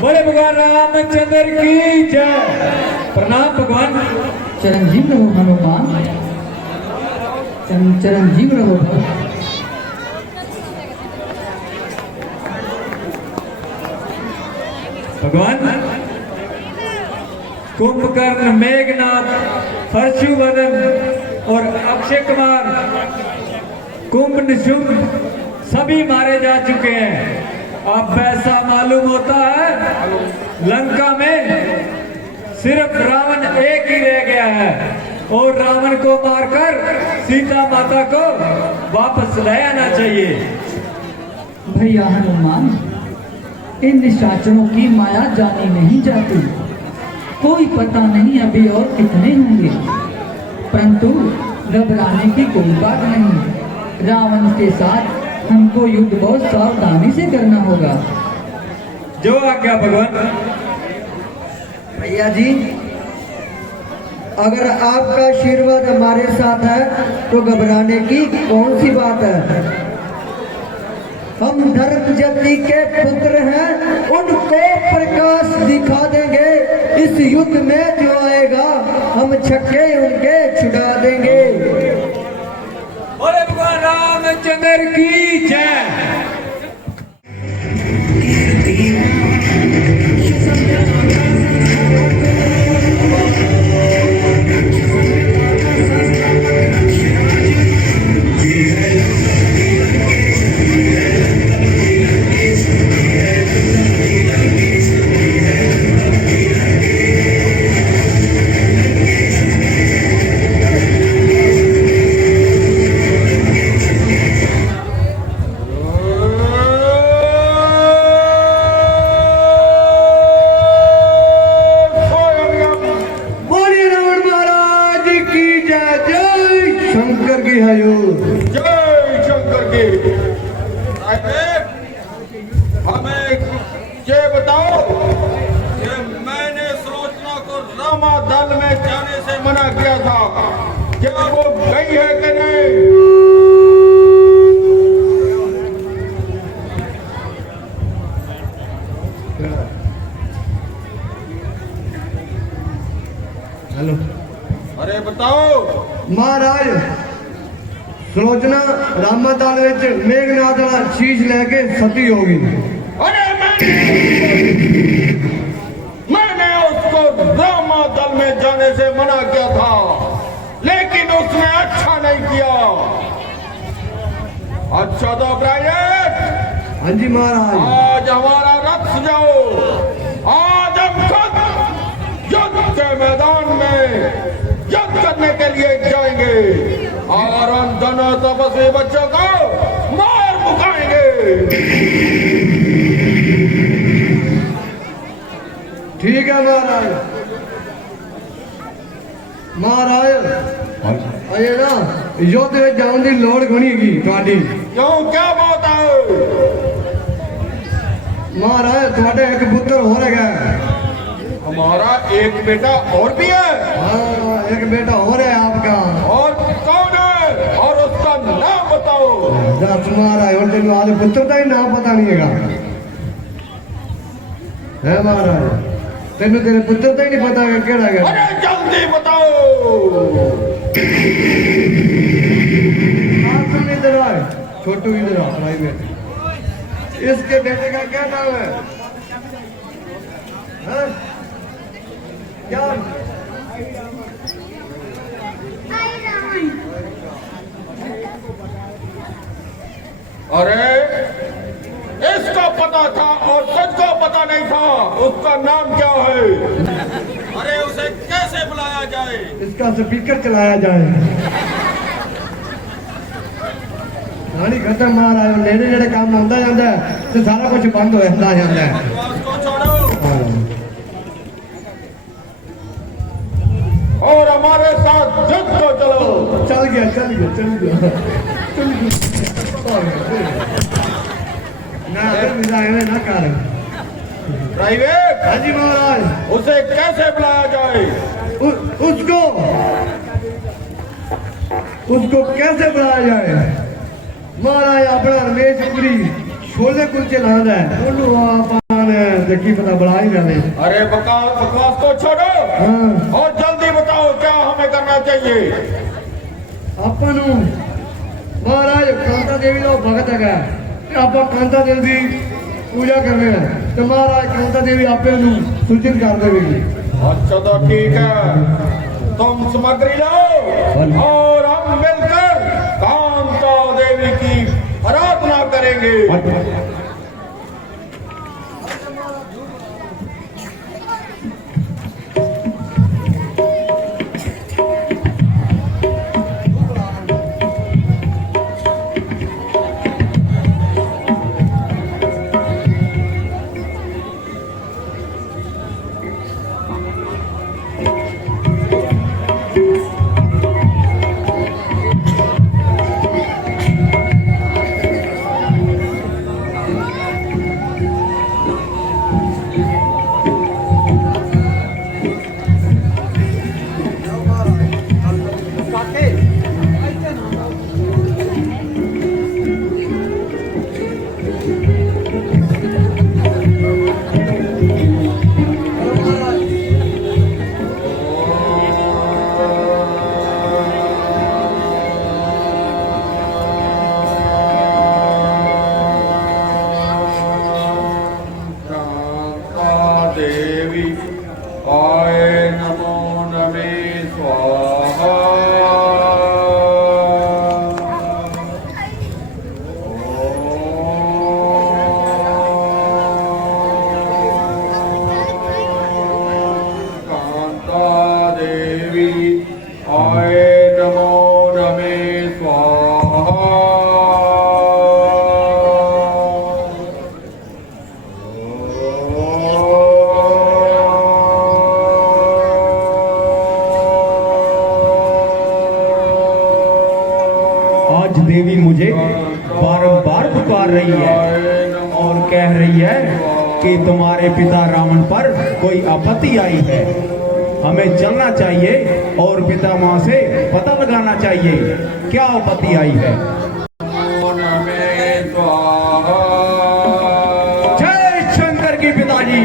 बोले भगवान रामचंद्र की जय। प्रणाम भगवान। चिरंजीव रहो हनुमान, चिरंजीव रहो। भगवान कुंभकर्ण, मेघनाथ, हर्षवर्धन और अक्षय कुमार, कुंभ निशुंभ सभी मारे जा चुके हैं। अब ऐसा मालूम होता है लंका में सिर्फ रावण एक ही रह गया है और रावण को मारकर सीता माता को वापस ले आना चाहिए। भैया हनुमान, इन निशाचरों की माया जानी नहीं जाती। कोई पता नहीं अभी और कितने होंगे, परंतु घबराने की कोई बात नहीं। रावण के साथ हमको युद्ध बहुत सावधानी से करना होगा। जो आज्ञा भगवान। भैया जी, अगर आपका आशीर्वाद हमारे साथ है तो घबराने की कौन सी बात है। हम धर्म जाति के पुत्र हैं, उनको प्रकाश दिखा देंगे। इस युद्ध में जो आएगा हम छक्के उनके छुड़ा देंगे। बोले भगवान रामचंद्र की जय। शंकर की हजूर। जय शंकर की। हमें ये बताओ कि मैंने सुलोचना को रामा दल में जाने से मना किया था, क्या वो गई है कि नहीं? हेलो, अरे बताओ। महाराज सुलोचना रामादाल विच मेघनाथ वाला शीश लेके सती होगी। अरे मैंने उसको रामा दल में जाने से मना किया था, लेकिन उसने अच्छा नहीं किया। अच्छा तो प्राइवेट, हाँ जी महाराज। आज हमारा रथ सजाओ। आज हम खुद युद्ध के मैदान में युद्ध करने के लिए जाएंगे और उन दोनों तपस्वी बच्चों को मार मुकाएंगे। ठीक है महाराज। महाराज अजे ना युद्ध में जाने की लोड़ कोनी हैगी तुहाडी। क्यों, क्या बात है? महाराज तुहाडे एक पुत्र हो रहा है। हमारा एक बेटा और भी है। हाँ, एक बेटा हो रहा है आपका। और कौन है? और उसका नाम बताओ। दस महाराज, और तेन आदि पुत्र का ही नाम पता नहीं है महाराज। तेन तेरे पुत्र का ही नहीं पता है केड़ा है। अरे जल्दी बताओ। इधर आ, छोटू इधर आ, प्राइवेट। इसके बेटे का क्या नाम है? हाँ? क्या? अरे इसका पता था और तुझको पता नहीं था। उसका नाम क्या है? अरे उसे कैसे बुलाया जाए? इसका स्पीकर चलाया जाए। कहानी खत्म महाराज। नेड़े नेड़े काम आंदा जाता है तो सारा कुछ बंद हो जाता है। उसको छोड़ो और हमारे साथ युद्ध को चलो। चल गया चल गया चल गया चल गया। ना कर प्राइवेट। हाँ जी महाराज। उसे कैसे बुलाया जाए? उसको कैसे बुलाया जाए? महाराज अपना रमेश पुरी छोले कुलचे लादा है, ओनू आप देखी पता बढ़ा ही डाले। अरे बकवास बकवास को छोड़ो हाँ और जल्दी बताओ क्या हमें करना चाहिए। अपन महाराज कांता देवी का भगत है आप कांता देवी पूजा करने हैं तो महाराज कांता देवी आपे सूचित कर देगी। अच्छा तो ठीक है, तुम सामग्री लाओ और हम मिलकर कांता देवी की आराधना करेंगे। देवी आय नमो नमे स्वाहा। कांता देवी आय नमो नमे स्वाहा। आज देवी मुझे बारंबार पुकार रही है और कह रही है कि तुम्हारे पिता रावण पर कोई आपत्ति आई है, हमें चलना चाहिए और पिता माँ से पता लगाना चाहिए क्या आपत्ति आई है। जय शंकर की पिताजी।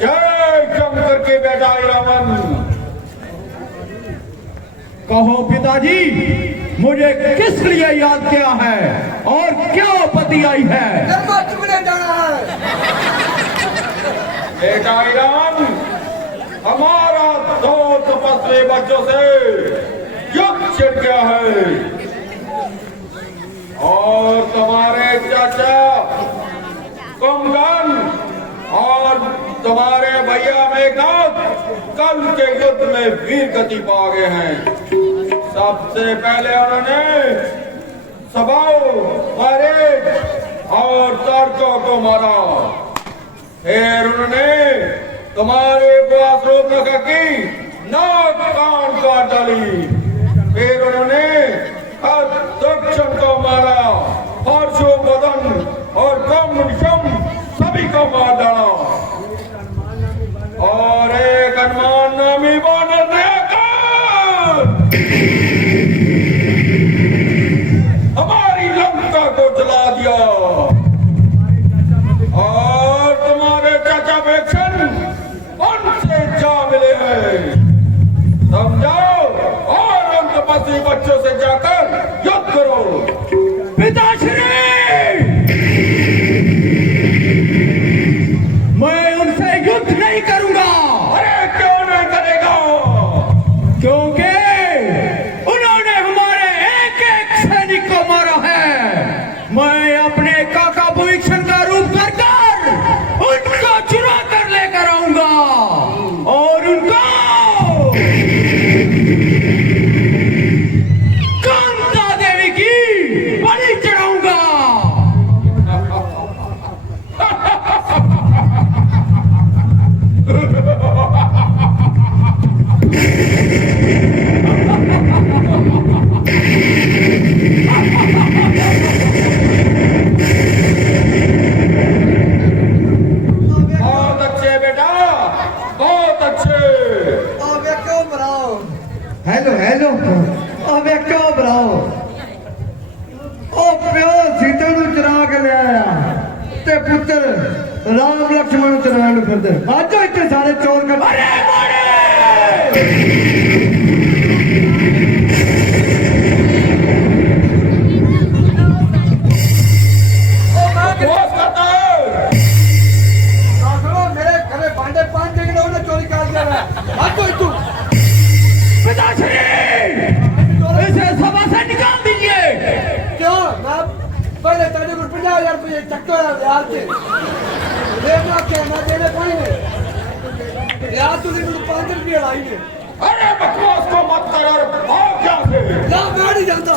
जय शंकर के बेटा रावण। कहो पिताजी, मुझे किस लिए याद किया है और क्या आपत्ति आई है। बेटा रावण, हमारा दो तपस्वी बच्चों से युद्ध छिड़ गया है और तुम्हारे चाचा कुंभकर्ण और तुम्हारे भैया मेघनाथ कल के युद्ध में वीर गति पा गए हैं। सबसे पहले उन्होंने सभाओं, परेड और तारकों को मारा, फिर उन्होंने तुम्हारे उपवास रोकने की नाक कान काट डाली, फिर उन्होंने दक्षिण को मारा, हर्षो बदन और कम सभी को मार डाला और एक हनुमान नामी वानर ने हमारी लंका को जला दिया और तुम्हारे चाचा भीषण उनसे जा मिले हैं। समझाओ और उन तपस्वी बच्चों से जाकर पुत्र राम लक्ष्मण चरण फिरते आज इतने सारे चोर कर बकवास करता है। मेरे घरे भांडे 5 जगह ने चोरी कर दिया है आज तो तू पिताश्री इसे सभा से निकाल दीजिए। क्यों मैं पहले तेरे को 50,000 रुपये चक्कर यार से देखना क्या मैं देने कोई नहीं यार तूने मुझे 5 रुपये लाई है अरे बकवास को मत कर और भाग यहाँ से। ना मैं नहीं जानता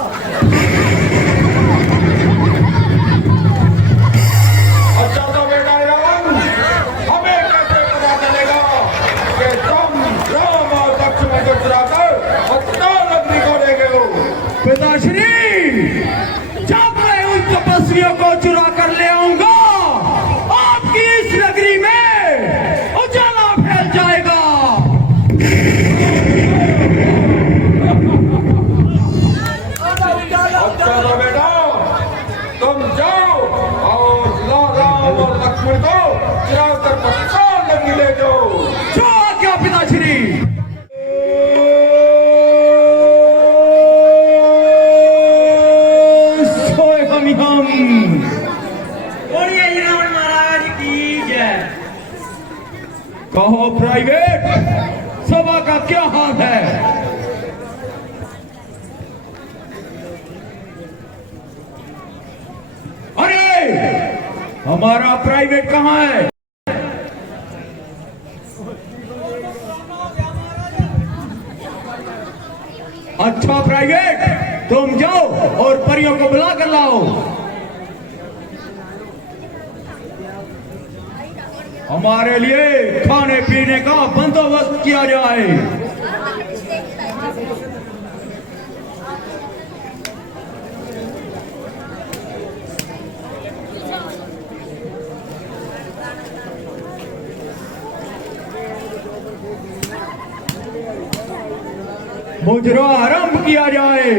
अच्छा तो बेटा रावण, हमें कैसे पता चलेगा कि तुम राम और लक्ष्मण को चुराकर अपना नगरी को ले गए हो? पिताश्री जब मैं उन तपस्वियों को चुरा कर ले आऊंगा आपकी इस नगरी में उजाला फैल जाएगा। अच्छा तो बेटा तुम जाओ और राम और लक्ष्मण को चुराकर अपना नगरी ले जाओ। जो आज्ञा पिताश्री। सोए हम बोलिए रावण महाराज की जय। कहो प्राइवेट सभा का क्या हाल है? अरे हमारा प्राइवेट कहाँ है? अच्छा प्राइवेट तुम जाओ और परियों को बुला कर लाओ। हमारे लिए खाने पीने का बंदोबस्त किया जाए। मुजरा आरंभ किया जाए।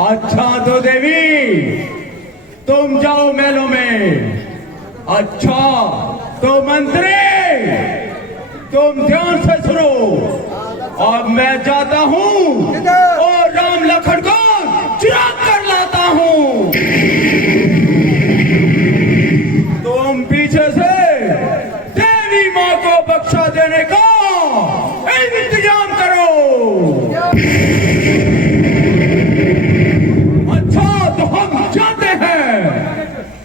अच्छा तो देवी तुम जाओ महलों में। अच्छा तो मंत्री तुम ध्यान से सुनो। अब मैं जाता हूँ और राम लखन को चुरा कर लाता हूँ। तुम पीछे से देवी माँ को बख्शा देने का इंतजाम करो। अच्छा तो हम जाते हैं।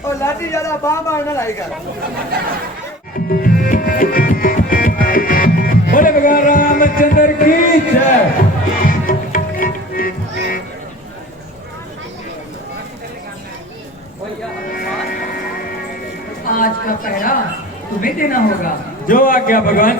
और लाठी ज्यादा बार ना लाएगा बोले भगवान रामचंद्र की जय। आज का पहरा तुम्हें देना होगा। जो आज्ञा भगवान।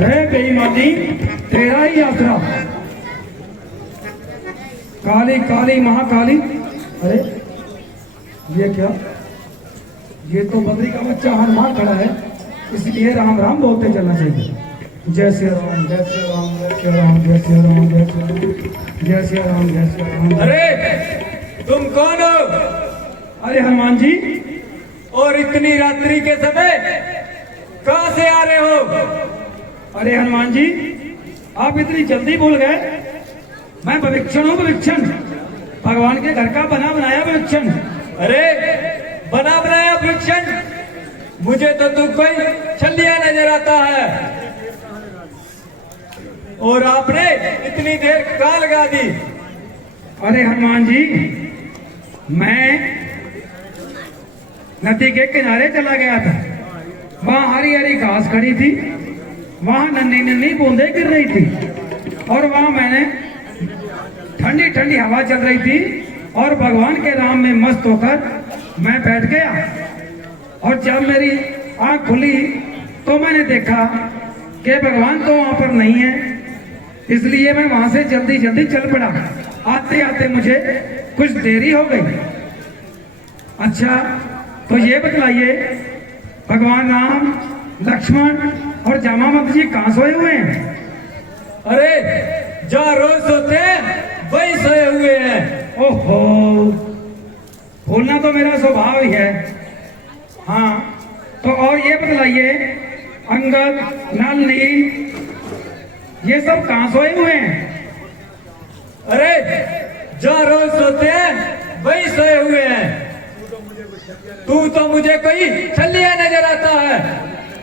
अरे बेईमानी तेरा ही आसरा। काली काली महाकाली। अरे ये क्या? ये तो बकरी का बच्चा हनुमान खड़ा है, इसलिए राम राम बोलते चलना चाहिए। जय श्री राम जय श्री राम जय श्री राम जय श्री राम जय श्री राम जय श्री राम जय श्री राम। अरे तुम कौन हो? अरे हनुमान जी। और इतनी रात्रि के समय कहाँ से आ रहे हो? अरे हनुमान जी आप इतनी जल्दी भूल गए। मैं भविक्षण हूँ, भविक्षण भगवान के घर का बना बनाया भविक्षण। अरे बना बनाया भविक्षण? मुझे तो तू कोई छलिया नजर आता है। और आपने इतनी देर कहाँ लगा दी? अरे हनुमान जी मैं नदी के किनारे चला गया था। वहाँ हरी हरी घास खड़ी थी, वहाँ नन्ही नन्ही बूंदे गिर रही थी और वहाँ मैंने ठंडी ठंडी हवा चल रही थी और भगवान के राम में मस्त होकर मैं बैठ गया। और जब मेरी आंख खुली तो मैंने देखा कि भगवान तो वहां पर नहीं है, इसलिए मैं वहां से जल्दी जल्दी चल पड़ा। आते आते मुझे कुछ देरी हो गई। अच्छा, तो ये बतलाइए, भगवान राम, लक्ष्मण और जामावत जी कहाँ सोए हुए हैं? अरे जहाँ रोज सोते हैं वही सोए हुए हैं। ओहो, भूलना तो मेरा स्वभाव ही है। हाँ, तो और ये बतलाइए, अंगद, नल, नील, ये सब कहाँ सोए हुए हैं? अरे जहाँ रोज सोते हैं वही सोए हुए हैं। तू तो मुझे कोई छलिया नजर आता है।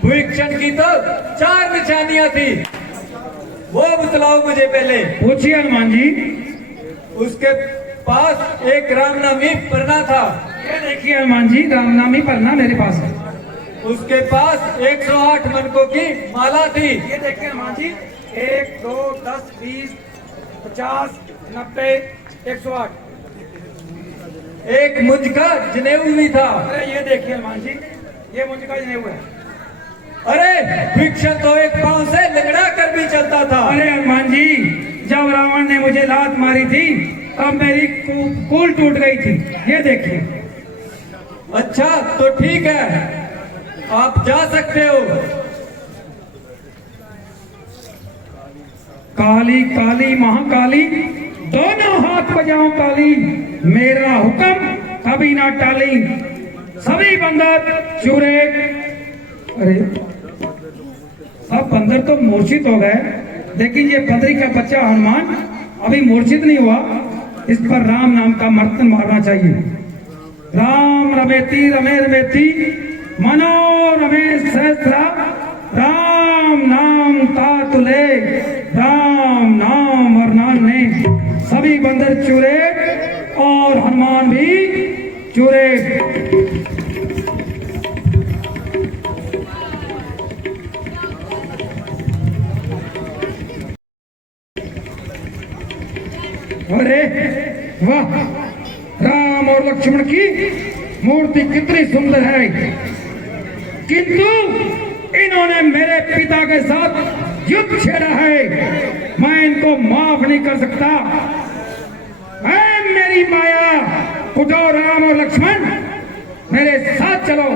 भूक्षण की तो 4 निशानियां थी, वो बतलाओ मुझे पहले। पूछिए हनुमान जी। उसके पास एक रामनामी पन्ना था। ये देखिए हनुमान जी, रामनामी पन्ना मेरे पास है। उसके पास 108 मनकों की माला थी। ये देखिए हनुमान जी, 1, 2, 10, 20, 50, 90, 108। एक मुझ का जनेऊ भी था। अरे ये देखिए हनुमान जी, ये मुझे का जनेऊ है। अरे भीक्षण तो एक पांव से लंगड़ा कर भी चलता था। अरे हनुमान जी, जब रावण ने मुझे लात मारी थी तब मेरी कूल टूट गई थी। ये देखिए। अच्छा तो ठीक है, आप जा सकते हो। काली काली महाकाली, दोनों हाथ बजाओ काली, मेरा हुक्म कभी ना टाली। सभी बंदर चूरे। अरे सब बंदर तो मूर्छित हो गए, लेकिन ये बद्री का बच्चा हनुमान अभी मूर्छित नहीं हुआ। इस पर राम नाम का मर्तन मारना चाहिए। राम रमेति रमे रमेति मनो रमे सहस्रा, राम नाम तातुले, राम नाम वरनान ने। सभी बंदर चूरे और हनुमान भी चूरे। अरे वाह, राम और लक्ष्मण की मूर्ति कितनी सुंदर है, किंतु इन्होंने मेरे पिता के साथ युद्ध छेड़ा है। मैं इनको माफ नहीं कर सकता। मेरी माया, उठो राम और लक्ष्मण, मेरे साथ चलो।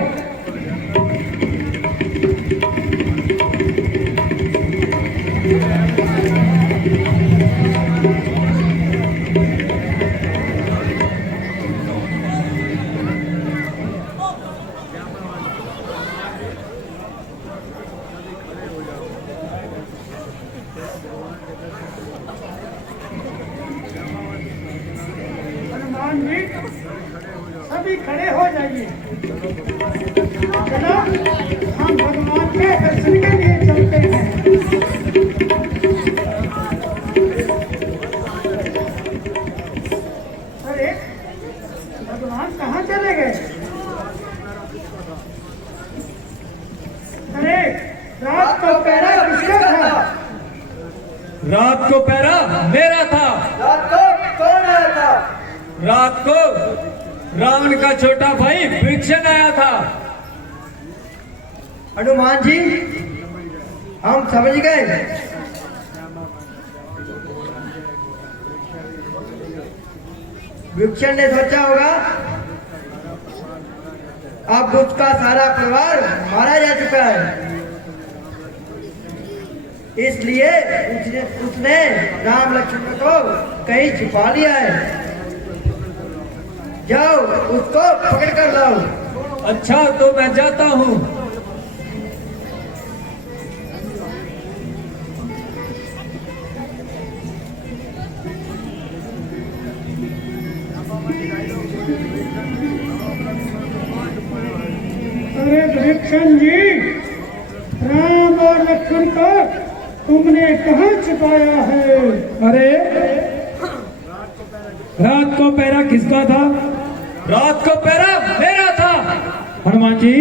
सभी खड़े हो जाइए। चलो हम भगवान के दर्शन के लिए चलते हैं। अरे भगवान कहाँ चले गए? अरे रात को पहरा किसका था? रात को पहरा मेरा था। रात को कौन आया था? रात को रावण का छोटा भाई भीक्षण आया था। हनुमान जी, हम समझ गए। भीक्षण ने सोचा होगा अब उसका सारा परिवार मारा जा चुका है, इसलिए उसने राम लक्ष्मण को कहीं छिपा लिया है। जाओ उसको पकड़ कर लाओ। अच्छा तो मैं जाता हूँ। अरे भीक्षण जी, राम और लक्ष्मण को तुमने कहाँ छिपाया है? अरे रात को पहरा किसका था? रात को पहरा मेरा था। हनुमान जी,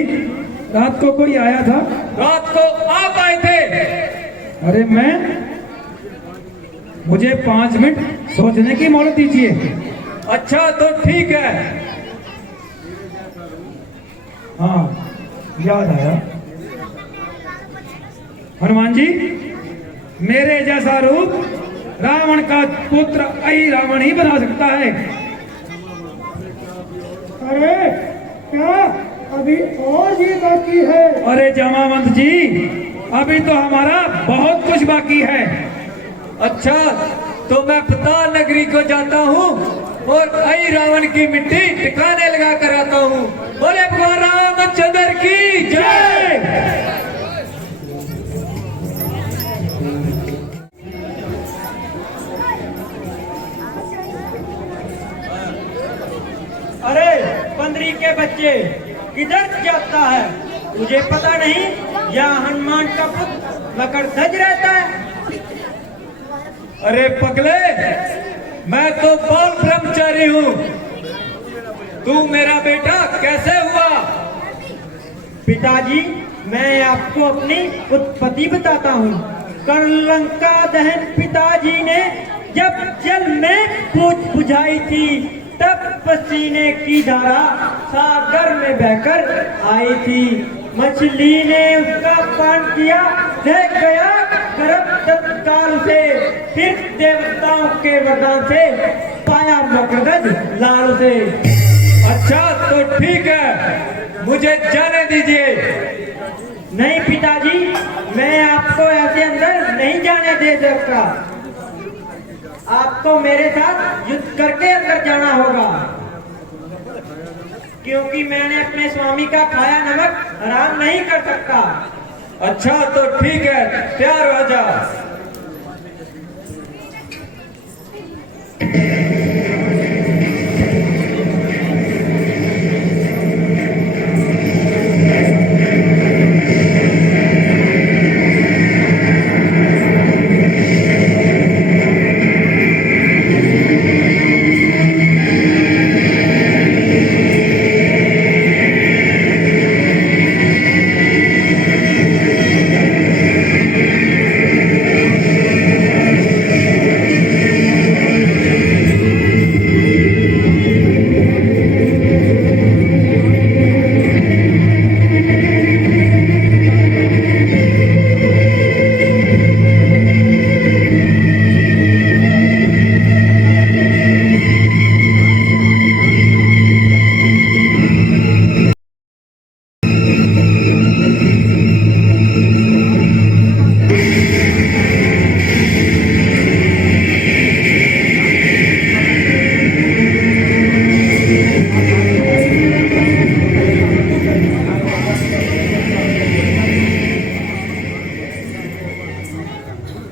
रात को कोई आया था? रात को आप आए थे। अरे मुझे 5 मिनट सोचने की मोहलत दीजिए। अच्छा तो ठीक है। हाँ, याद आया। हनुमान जी, मेरे जैसा रूप रावण का पुत्र आई रावण ही बना सकता है। अरे क्या अभी और भी बाकी है? अरे जमावंत जी, अभी तो हमारा बहुत कुछ बाकी है। अच्छा, तो मैं पताल नगरी को जाता हूँ और आई रावण की मिट्टी ठिकाने लगा कर आता हूँ। बोले भगवान रामचंद्र की जय। अरे पंद्री के बच्चे, किधर जाता है? तुझे पता नहीं यहाँ हनुमान का पुत्र मकरध्वज रहता है? अरे पगले, मैं तो बाल ब्रह्मचारी हूँ। तू मेरा बेटा कैसे हुआ? पिताजी, मैं आपको अपनी उत्पत्ति बताता हूँ। लंका दहन पिताजी ने जब जल में कूद बुझाई थी, तब पसीने की धारा सागर में बहकर आई थी। मछली ने उसका पान किया, रह गया गर्भ तत्काल से। फिर देवताओं के वरदान से पाया मकरध्वज लाल से। अच्छा तो ठीक है, मुझे जाने दीजिए। नहीं पिताजी, मैं आपको ऐसे अंदर नहीं जाने दे सकता। आपको मेरे साथ युद्ध करके अंदर जाना होगा, क्योंकि मैंने अपने स्वामी का खाया नमक हराम नहीं कर सकता। अच्छा तो ठीक है, तैयार हो जा।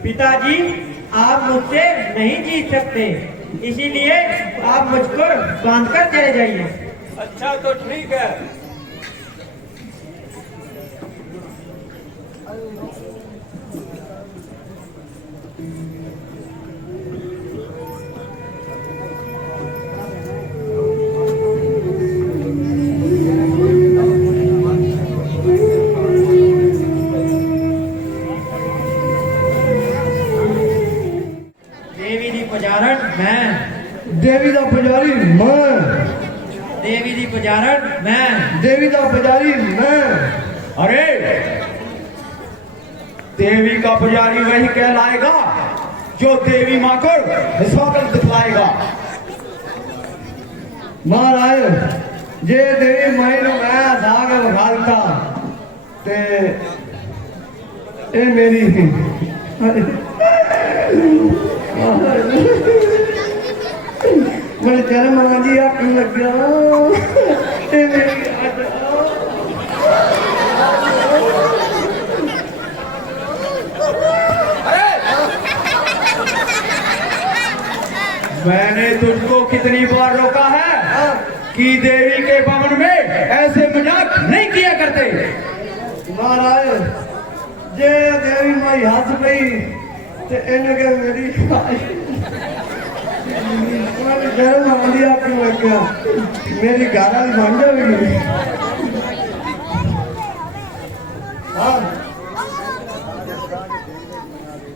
पिताजी, आप मुझसे नहीं जीत सकते, इसीलिए आप मुझको बांधकर चले जाइए। अच्छा तो ठीक है। देवी दी पुजारण मैं, देवी दा पुजारी मैं, देवी दी पुजारण मैं। देवी दा पुजारी मैं। अरे देवी का पुजारी वही कहलाएगा जो देवी माँ को हिसाब दिखलाएगा। महाराज, जे देवी माई नु मैं साग बखालता ते ए मेरी मेरे जन्म आंदी आख लग गया। ए मेरी मैंने तुझको कितनी बार रोका है कि देवी के भवन में ऐसे मजाक नहीं किया करते। महाराज, जे देवी माई हाथ पई ते इनके मेरी जन्म आंदी आख लग गया। मेरी घर वाली बन जाएगी। हाँ,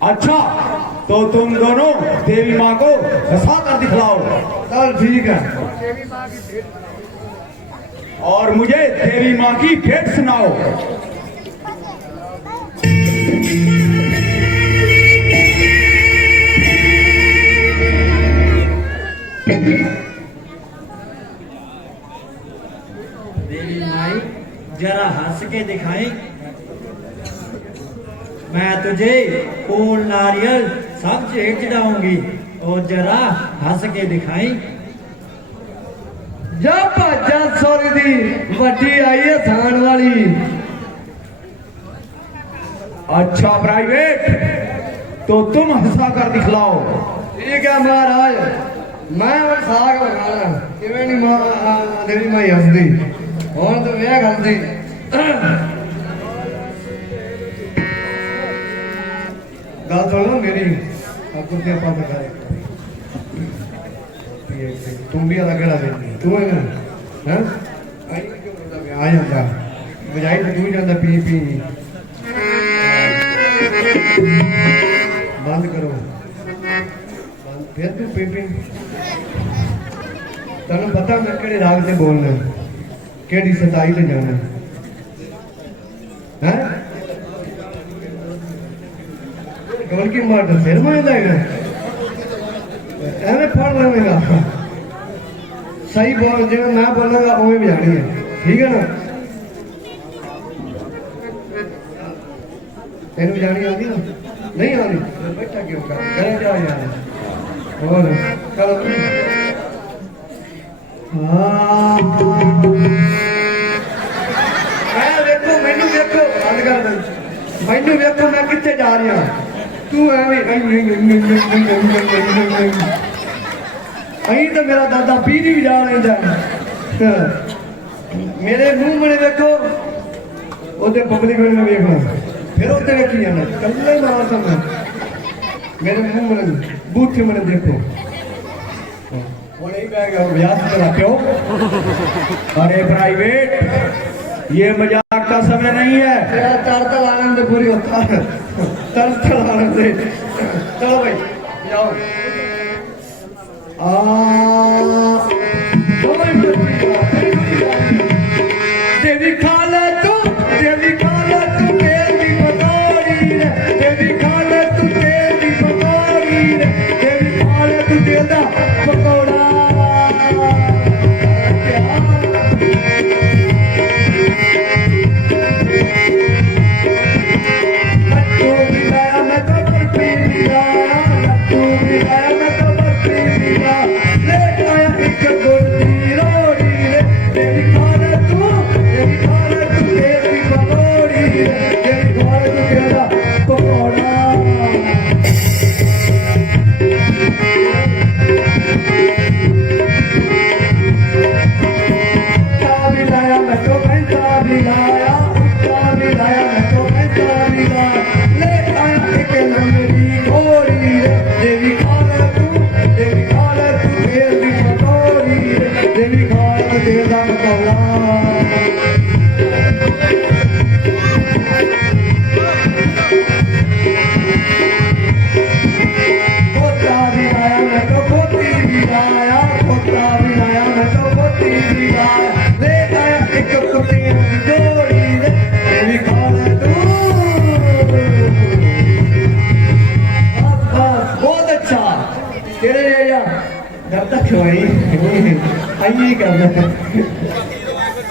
अच्छा तो तुम दोनों देवी माँ को हंसा कर दिखलाओ। चल ठीक है। और मुझे देवी माँ की भेंट सुनाओ। के दिखाई। मैं तुझे फूल नारियल सब चीज चढ़ाऊंगी और जरा हंस के दिखाई। जा भाजा सोरी दी वड्डी आई है थान वाली। अच्छा प्राइवेट, तो तुम हंसा कर दिखलाओ। ठीक है महाराज, मैं और साग बनाना किवें नहीं मां देवी माई हंसदी और तो वे हंसदी। गल सुनो मेरी, आपको क्या पता करे तुम भी अलग करा देती तू है ना? आ जाता बजाई तो तू जाता पी पी। बंद करो फिर तू पी पी। तेन पता मैं केड़े राग से बोलना, केड़ी सताई से जाना है? कमल की मार तो सिर में जाएगा, एवं पढ़ लेगा। सही बोल, जो मैं बोलूंगा उਵੇਂ बजानी है, ठीक है ना? तेन बजानी आती ना? नहीं आती बैठा क्यों कर करे जाओ यार। और चलो देखो मैनू देखो, बंद कर दे। मैनू देखो मैं कितने जा रही हूँ, तू अं तो मेरा दादा पीरी भी जा लेंदा है। मेरे मुंह में देखो, ओदे पब्लिक में देखना, फिर ओदे देखी जाना कल्ले मारता मैं। मेरे मुंह में बूथे में देखो क्यों? अरे प्राइवेट, ये मजाक का समय नहीं है। तरतल आनंद पूरी होता है, तरतल आनंद। चलो भाई जाओ। देवी खाला तू, देवी खाला तू देवी पकौड़ी रे, देवी खाला तू देवी पकौड़ी रे, देवी खाला तू देदा पकौड़ा।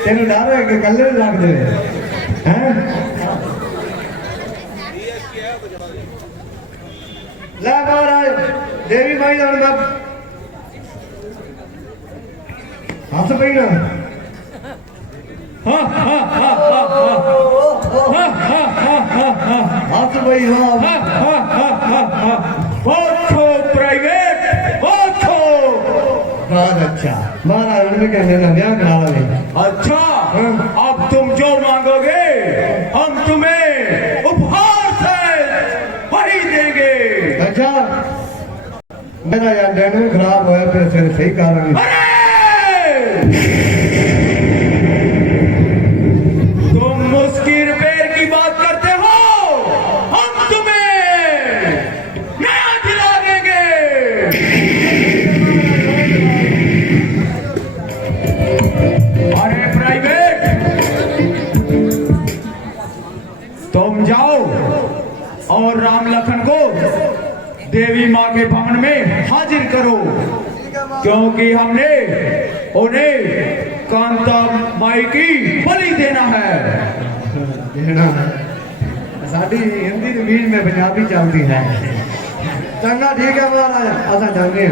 तेन डर है कि कल रख दे ला महाराज देवी माई हस पी ना। हस पई प्राइवेट बहुत अच्छा महाराज में कहने ना ब्याह करा ले। अच्छा, अब तुम जो मांगोगे हम तुम्हें उपहार से वही देंगे। अच्छा मेरा यार डैन खराब होया फिर फिर सही कारण तुम मुस्की रिपेयर की बात करते हो, हम तुम्हें नया दिला देंगे। अरे प्राइवेट, तुम जाओ और राम लखन को देवी माँ के भवन में हाजिर करो, क्योंकि हमने उन्हें कांता माई की बलि देना है। देना है साड़ी हिंदी के बीच में पंजाबी चलती है चंगा ठीक है महाराज असा जाने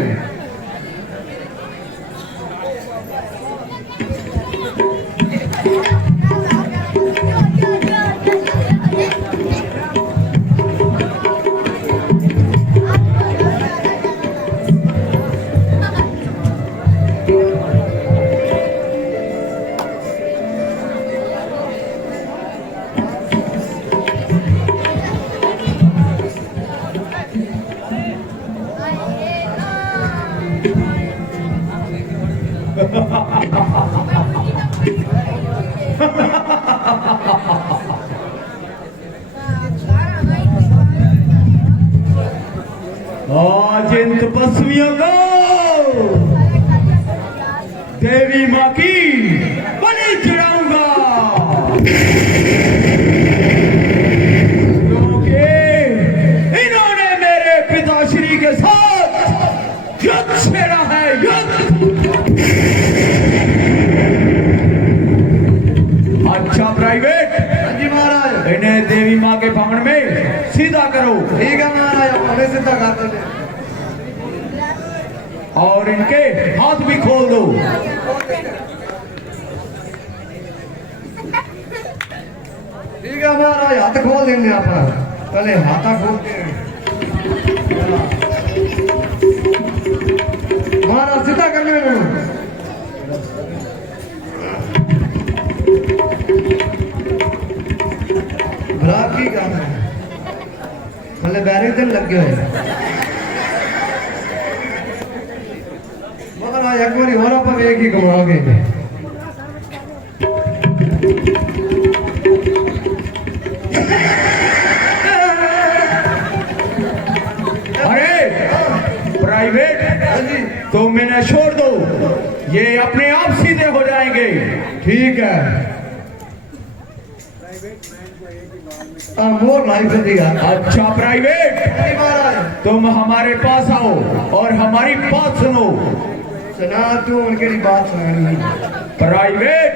आज इन तपस्वियों को देवी माँ की बलि चढ़ाऊंगा क्योंकि इन्होंने मेरे पिताश्री के साथ युद्ध छेड़ा है युद्ध। अच्छा प्राइवेट जी महाराज इन्हें देवी माँ के भवन में सीधा करो। ठीक है महाराज हमें सीधा कर दो और इनके हाथ भी खोल दो। ठीक है महाराज हाथ खोल देंगे अपना पहले हाथा खोलते हैं महाराज सीधा करने में भला की काम है पहले बैरिंग दिन लग गए महाराज एक बारी और आप एक ही घुमाओगे प्राइवेट तुम इन्हें छोड़ दो ये अपने आप सीधे हो जाएंगे। ठीक है मोर लाइफ दिया अच्छा प्राइवेट तुम हमारे पास आओ और हमारी बात सुनो। सुना तू उनके बात सुनानी प्राइवेट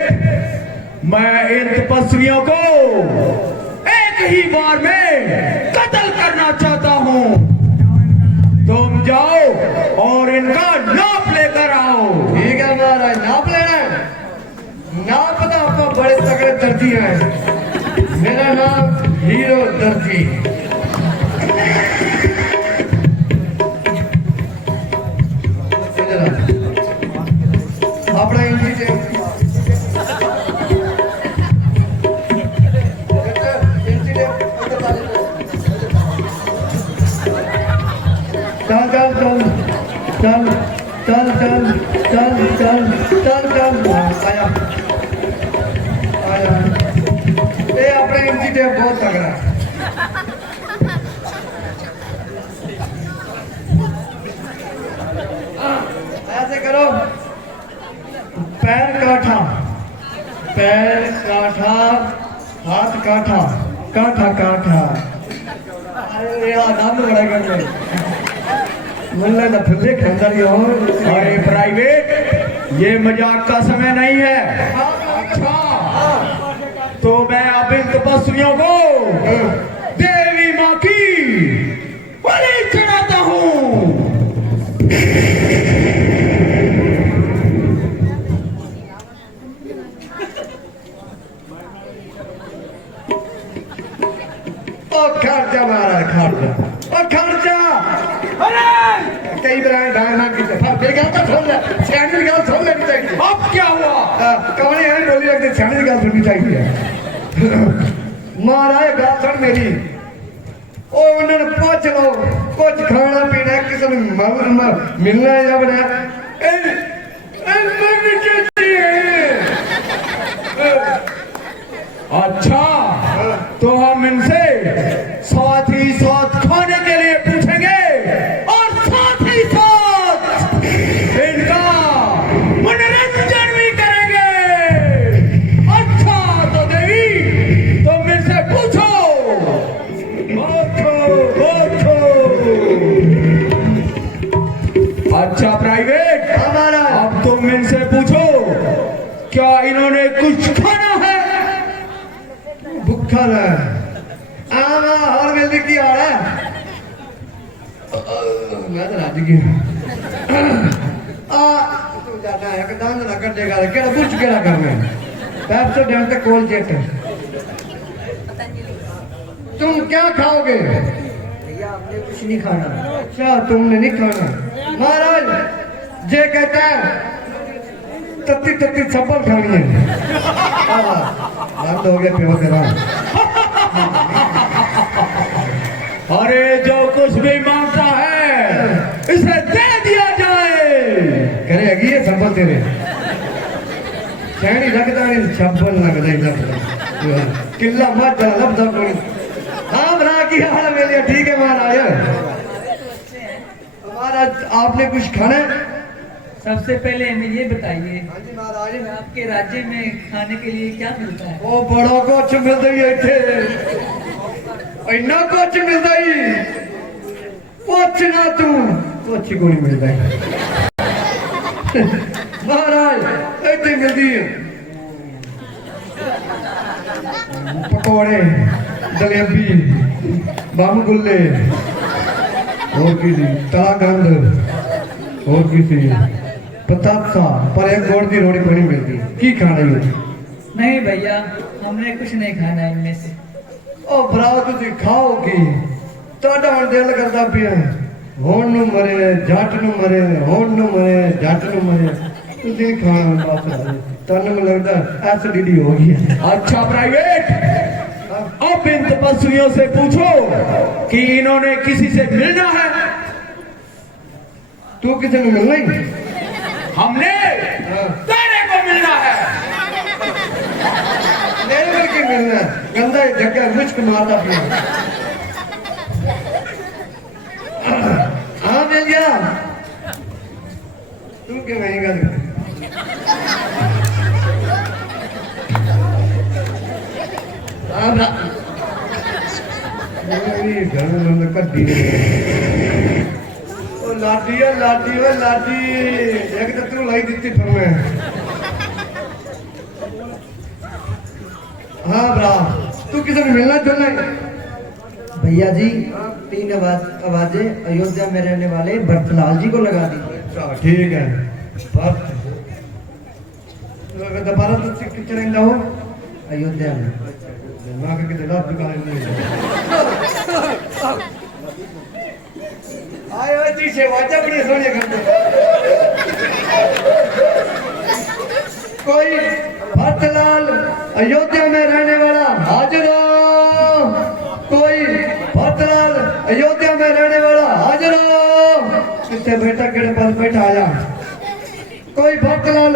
मैं इन तपस्वियों को एक ही बार में कत्ल करना चाहता हूँ। तुम जाओ और इनका नाप लेकर आओ। ठीक है महाराज नाप लेना है नाप तो आपका बड़े तगड़े दर्जी है मेरा नाम हीरो दर्जी। अपना इंची चल चल चल चल चल चल चल चल चल आया आया ये अपने इंची टेप बहुत तगड़ा है। ऐसे करो पैर काठा हाथ काठा काठा काठा अरे यार नाम बड़ा कर ले मुल्ला ना फुल्ले खंडर ही हो। अरे प्राइवेट ये मजाक का समय नहीं है। अच्छा तो मैं अब इन तपस्वियों को देवी माँ की बलि चढ़ाता हूँ। खर्चा मारा खर्चा कई बार डायना की सुन लेनी चाहिए। अब क्या हुआ? कमरे हैं डोली रखते छाने की गल सुननी चाहिए। महाराज गल सुन मेरी ओ उन्होंने पूछ लो कुछ खाना पीना किसी मिलना या बना अच्छा तो हम इनसे साथ ही साथ खाने के लिए पूछेंगे और साथ ही साथ इनका मनोरंजन भी करेंगे। अच्छा तो देवी तुम इनसे पूछो। अच्छा प्राइवेट अब तुम इनसे पूछो क्या इन्होंने कुछ खाना है? हाल मिलने की हाल है मैं तो रज गया तू जाना है कि दांद ना कर देगा केड़ा कुछ केड़ा करना है पेप्सोडेंट ते कोलगेट तुम क्या खाओगे भैया आपने कुछ नहीं खाना अच्छा तुमने नहीं खाना महाराज जे कहता है तत्ती तत्ती चप्पल खानी है बंद हो गया प्यो तेरा अरे जो कुछ भी मांगता है इसे दे दिया जाए। करे अगी है चप्पल तेरे शहरी लगता नहीं चप्पल लगता ही लगता किला मत लबदा कोई हाँ बना की हाल मेरे ठीक है महाराज महाराज आपने कुछ खाना है सबसे पहले हमें ये बताइए हाँ जी महाराज आपके राज्य में खाने के लिए क्या मिलता है? वो बड़ा कुछ मिलता ही इतने इन्ना कुछ मिलता ही कुछ ना तू कुछ को नहीं मिलता ही महाराज इतने मिलती है पकौड़े जलेबी बम गुल्ले और किसी तागंद और किसी पतासा पर एक गोड़ की रोटी बनी मिलती की खाना ही नहीं भैया हमने कुछ नहीं खाना इनमें से। ओ भरा तुझे खाओगी ताड़ा हण दिल करता पिया होण नु मरे जट नु मरे होण नु मरे जट नु मरे तुझे खाना बस तन में लगता एसिडिटी हो गई है अच्छा प्राइवेट अब इन तपस्वियों से पूछो कि इन्होंने किसी से मिलना है। तू किसी ने मिलना ही हमने तेरे को मिलना है। मेरे घर की मिलना है गंदा जगह मुझको मारता पिया हाँ मिल गया तू क्यों नहीं कर घर में कड्डी लाडी है लाडी है लाडी एक तो तू लाई दी फिर मैं हाँ भरा तू किसी ने मिलना जुलना है भैया जी 3 आवाजें अयोध्या में रहने वाले भरतलाल जी को लगा दी। अच्छा ठीक है बात दोबारा तो कितने रहना हो अयोध्या में ना के कितने रात दुकान नहीं आए जी से वाचा बड़ी सोनिया करते कोई भरतलाल अयोध्या में रहने वाला हाजिर हो कोई भरतलाल अयोध्या में रहने वाला हाजिर हो कितने बेटा केड़े पास बैठा आया कोई भरतलाल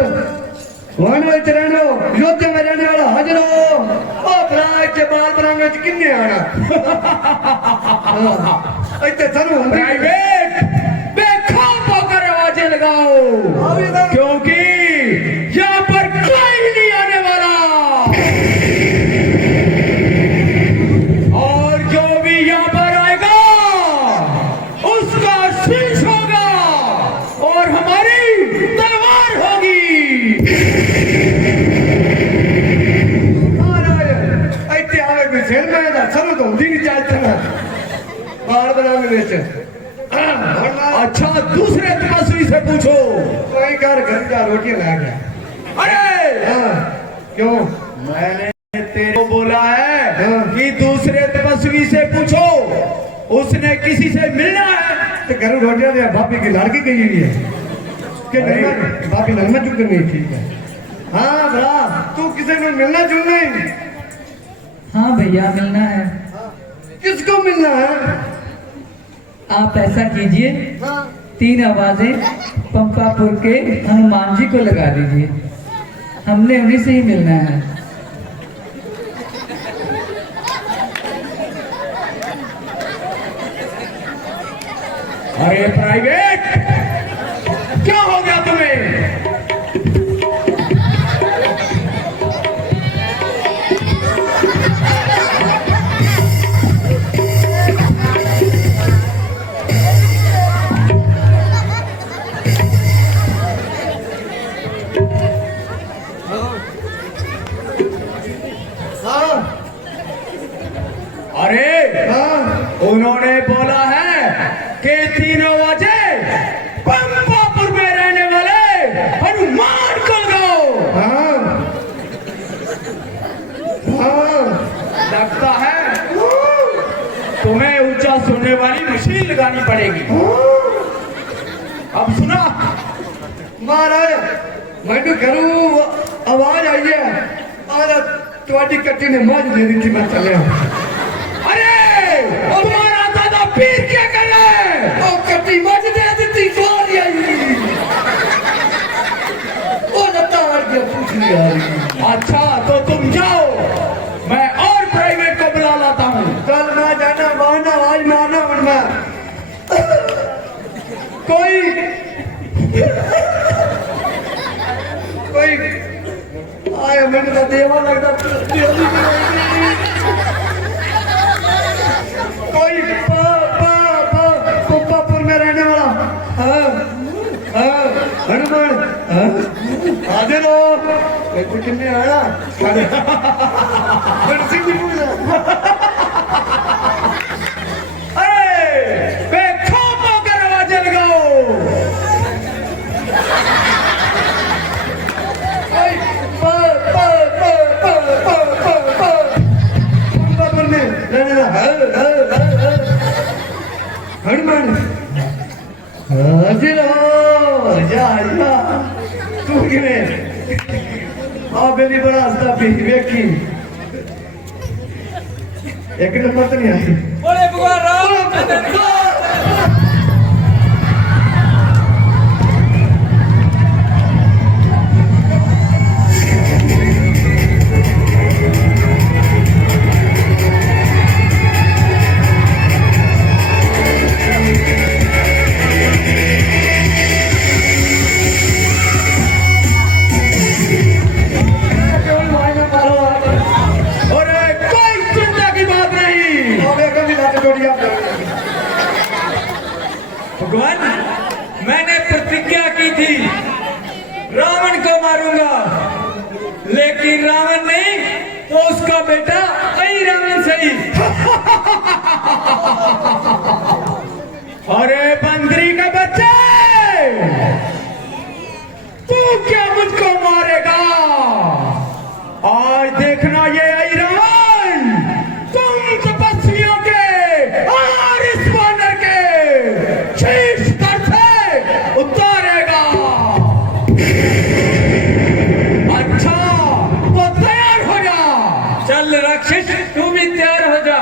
वन में रहने हो अयोध्या में रहने वाला हाजिर हो ओ भरा के बाल बनाने किन्ने आना इतने सरू प्राइवेट बेखौफ होकर आवाजें लगाओ क्योंकि यहाँ पर कोई नहीं आने वाला और जो भी यहाँ पर आएगा उसका शीश होगा और हमारी तलवार होगी। इतने आवे कोई शेर में सरू तो होती नहीं चाहते बाल बनाने में अच्छा दूसरे तपस्वी से पूछो। कोई घर घर जा रोटी ला गया अरे हाँ क्यों मैंने तेरे को बोला है हाँ। कि दूसरे तपस्वी से पूछो उसने किसी से मिलना है। तो घर रोटियां दे भाभी की लड़की गई हुई है कि नहीं भाभी नरमा चुक नहीं ठीक है हाँ भरा तू किसी को मिलना जुलना ही हाँ भैया मिलना है। किसको मिलना है आप ऐसा कीजिए 3 आवाजें पंपापुर के हनुमान जी को लगा दीजिए हमने उन्हीं से ही मिलना है। अरे प्राइवेट क्या हो गया तुम्हें? हाँ अरे उन्होंने बोला है कि 3 बजे पंपापुर में रहने वाले हनुमान को लगाओ। हाँ हाँ लगता है तुम्हें ऊंचा सुनने वाली मशीन लगानी पड़ेगी। अब सुना महाराज मैं करूँ आवाज आई है और तुम्हारी कट्टी ने मौज दे दी थी मैं चले अरे तुम्हारा दादा पीर क्या कर रहा है? ओ कट्टी मौज दे दी थी सवारी आई ओ लगता है कि पूछ लिया अच्छा तो तुम जाओ, मैं और प्राइवेट को बुला लाता हूँ। कल मैं जाना माना आज माना मैं कोई आया मैंने तो देवा लगता कोई पंपापुर में रहने वाला हनुमान आजे लो कितने आया अरे बेखौफों कर आवाजें लगाओ। पंपापुर में रहने वाला हनुमान आजे लो जा तू किने बेली बड़ा हंसता पी वेखी एक नंबर तो नहीं आई बोले भगवान राम। अरे कोई चिंता की बात नहीं। भगवान मैंने प्रतिज्ञा की थी रावण को मारूंगा, लेकिन रावण नहीं तो उसका बेटा आई रावण सही। अरे बंदरी के बच्चे, तू क्या मुझको मारेगा? आज देखना ये आई रावण तुम तपस्वियों के और इस वानर के शीश पर से उतारेगा। अच्छा तो तैयार हो जा। चल राक्षस तू भी तैयार हो जा।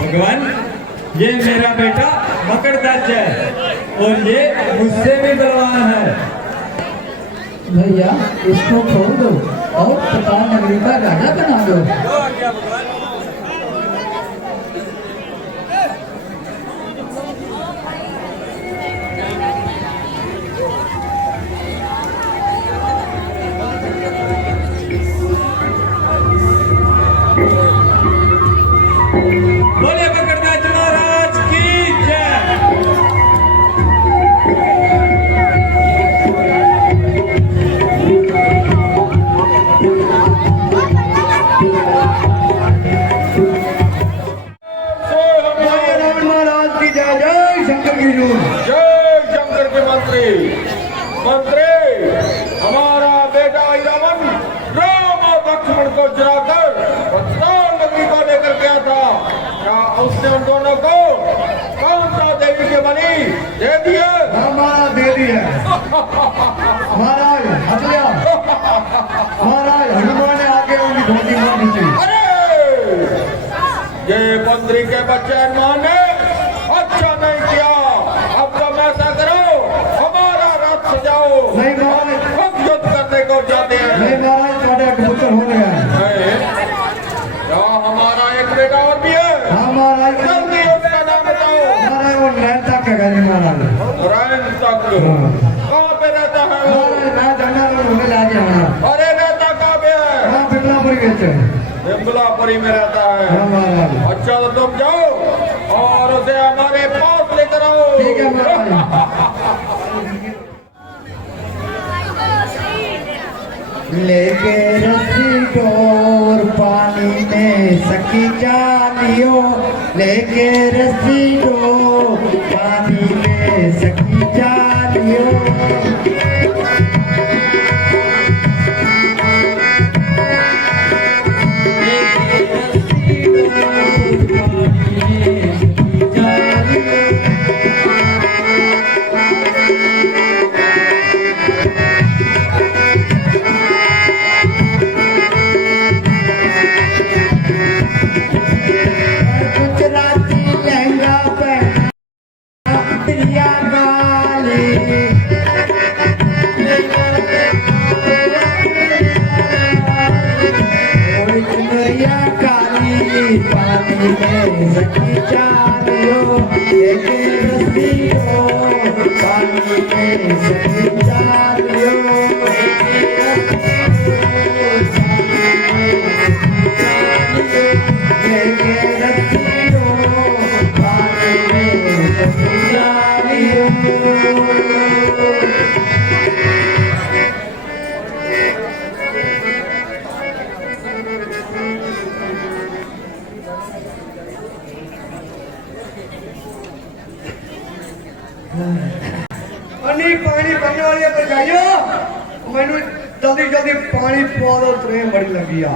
भगवान ये मेरा बेटा मकरध्वज है और ये मुझसे भी बलवान है। भैया इसको छोड़ दो और पता नगरी का राजा बना दो। बोले मकरध्वज महाराज की जय। महाराज की जय जय शंकर की जून। जय शंकर के मंत्री। मंत्री, हमारा बेटा रावण राम और लक्ष्मण को जलाकर पत्थर नगरी को लेकर गया था। क्या उसने उन दोनों को कांता देवी के बलि दे दिए? महाराज दे दी है। महाराज हटलिया, महाराज हनुमान ने आके उनकी धोती मार दी। अरे ये मंत्री के बच्चे हनुमान ने अच्छा नहीं किया। अब तुम ऐसा करो, हमारा रथ सजाओ। नहीं महाराज, हम युद्ध करने को जाते हैं। नहीं महाराज, थोड़ा कबूतर हो गया है। क्या हमारा एक बेटा और भी है? हाँ महाराज, जल्दी उसका नाम बताओ। महाराज वो नैन तक का गए महाराज। रैन तक कहाँ पे रहता है वो? महाराज मैं जाना उन्हें ला दिया। अरे रहता कहाँ पे है? हाँ बिमलापुरी गए। बिमलापुरी में रहता हाँ है। महाराज। अच्छा तो तुम जाओ और उसे हमारे पास लेकर आओ। ठीक है महाराज। लेके रस्सी डोर पानी में सखी जालियो, लेके रस्सी डोर पानी में सखी जालियो। गुजराती लहंगा पहना प्रिया गाली, चुनरिया काली पानी में सखी जालियो, लेके रस्सी डोर पानी में सखी जालियो। लेके रस्सी डोर पानी में सखी जालियो। पानी पानी बनने वाली है जाइयो, मैंने जल्दी जल्दी पानी पवा दो, ट्रेन बड़ी लगी आ।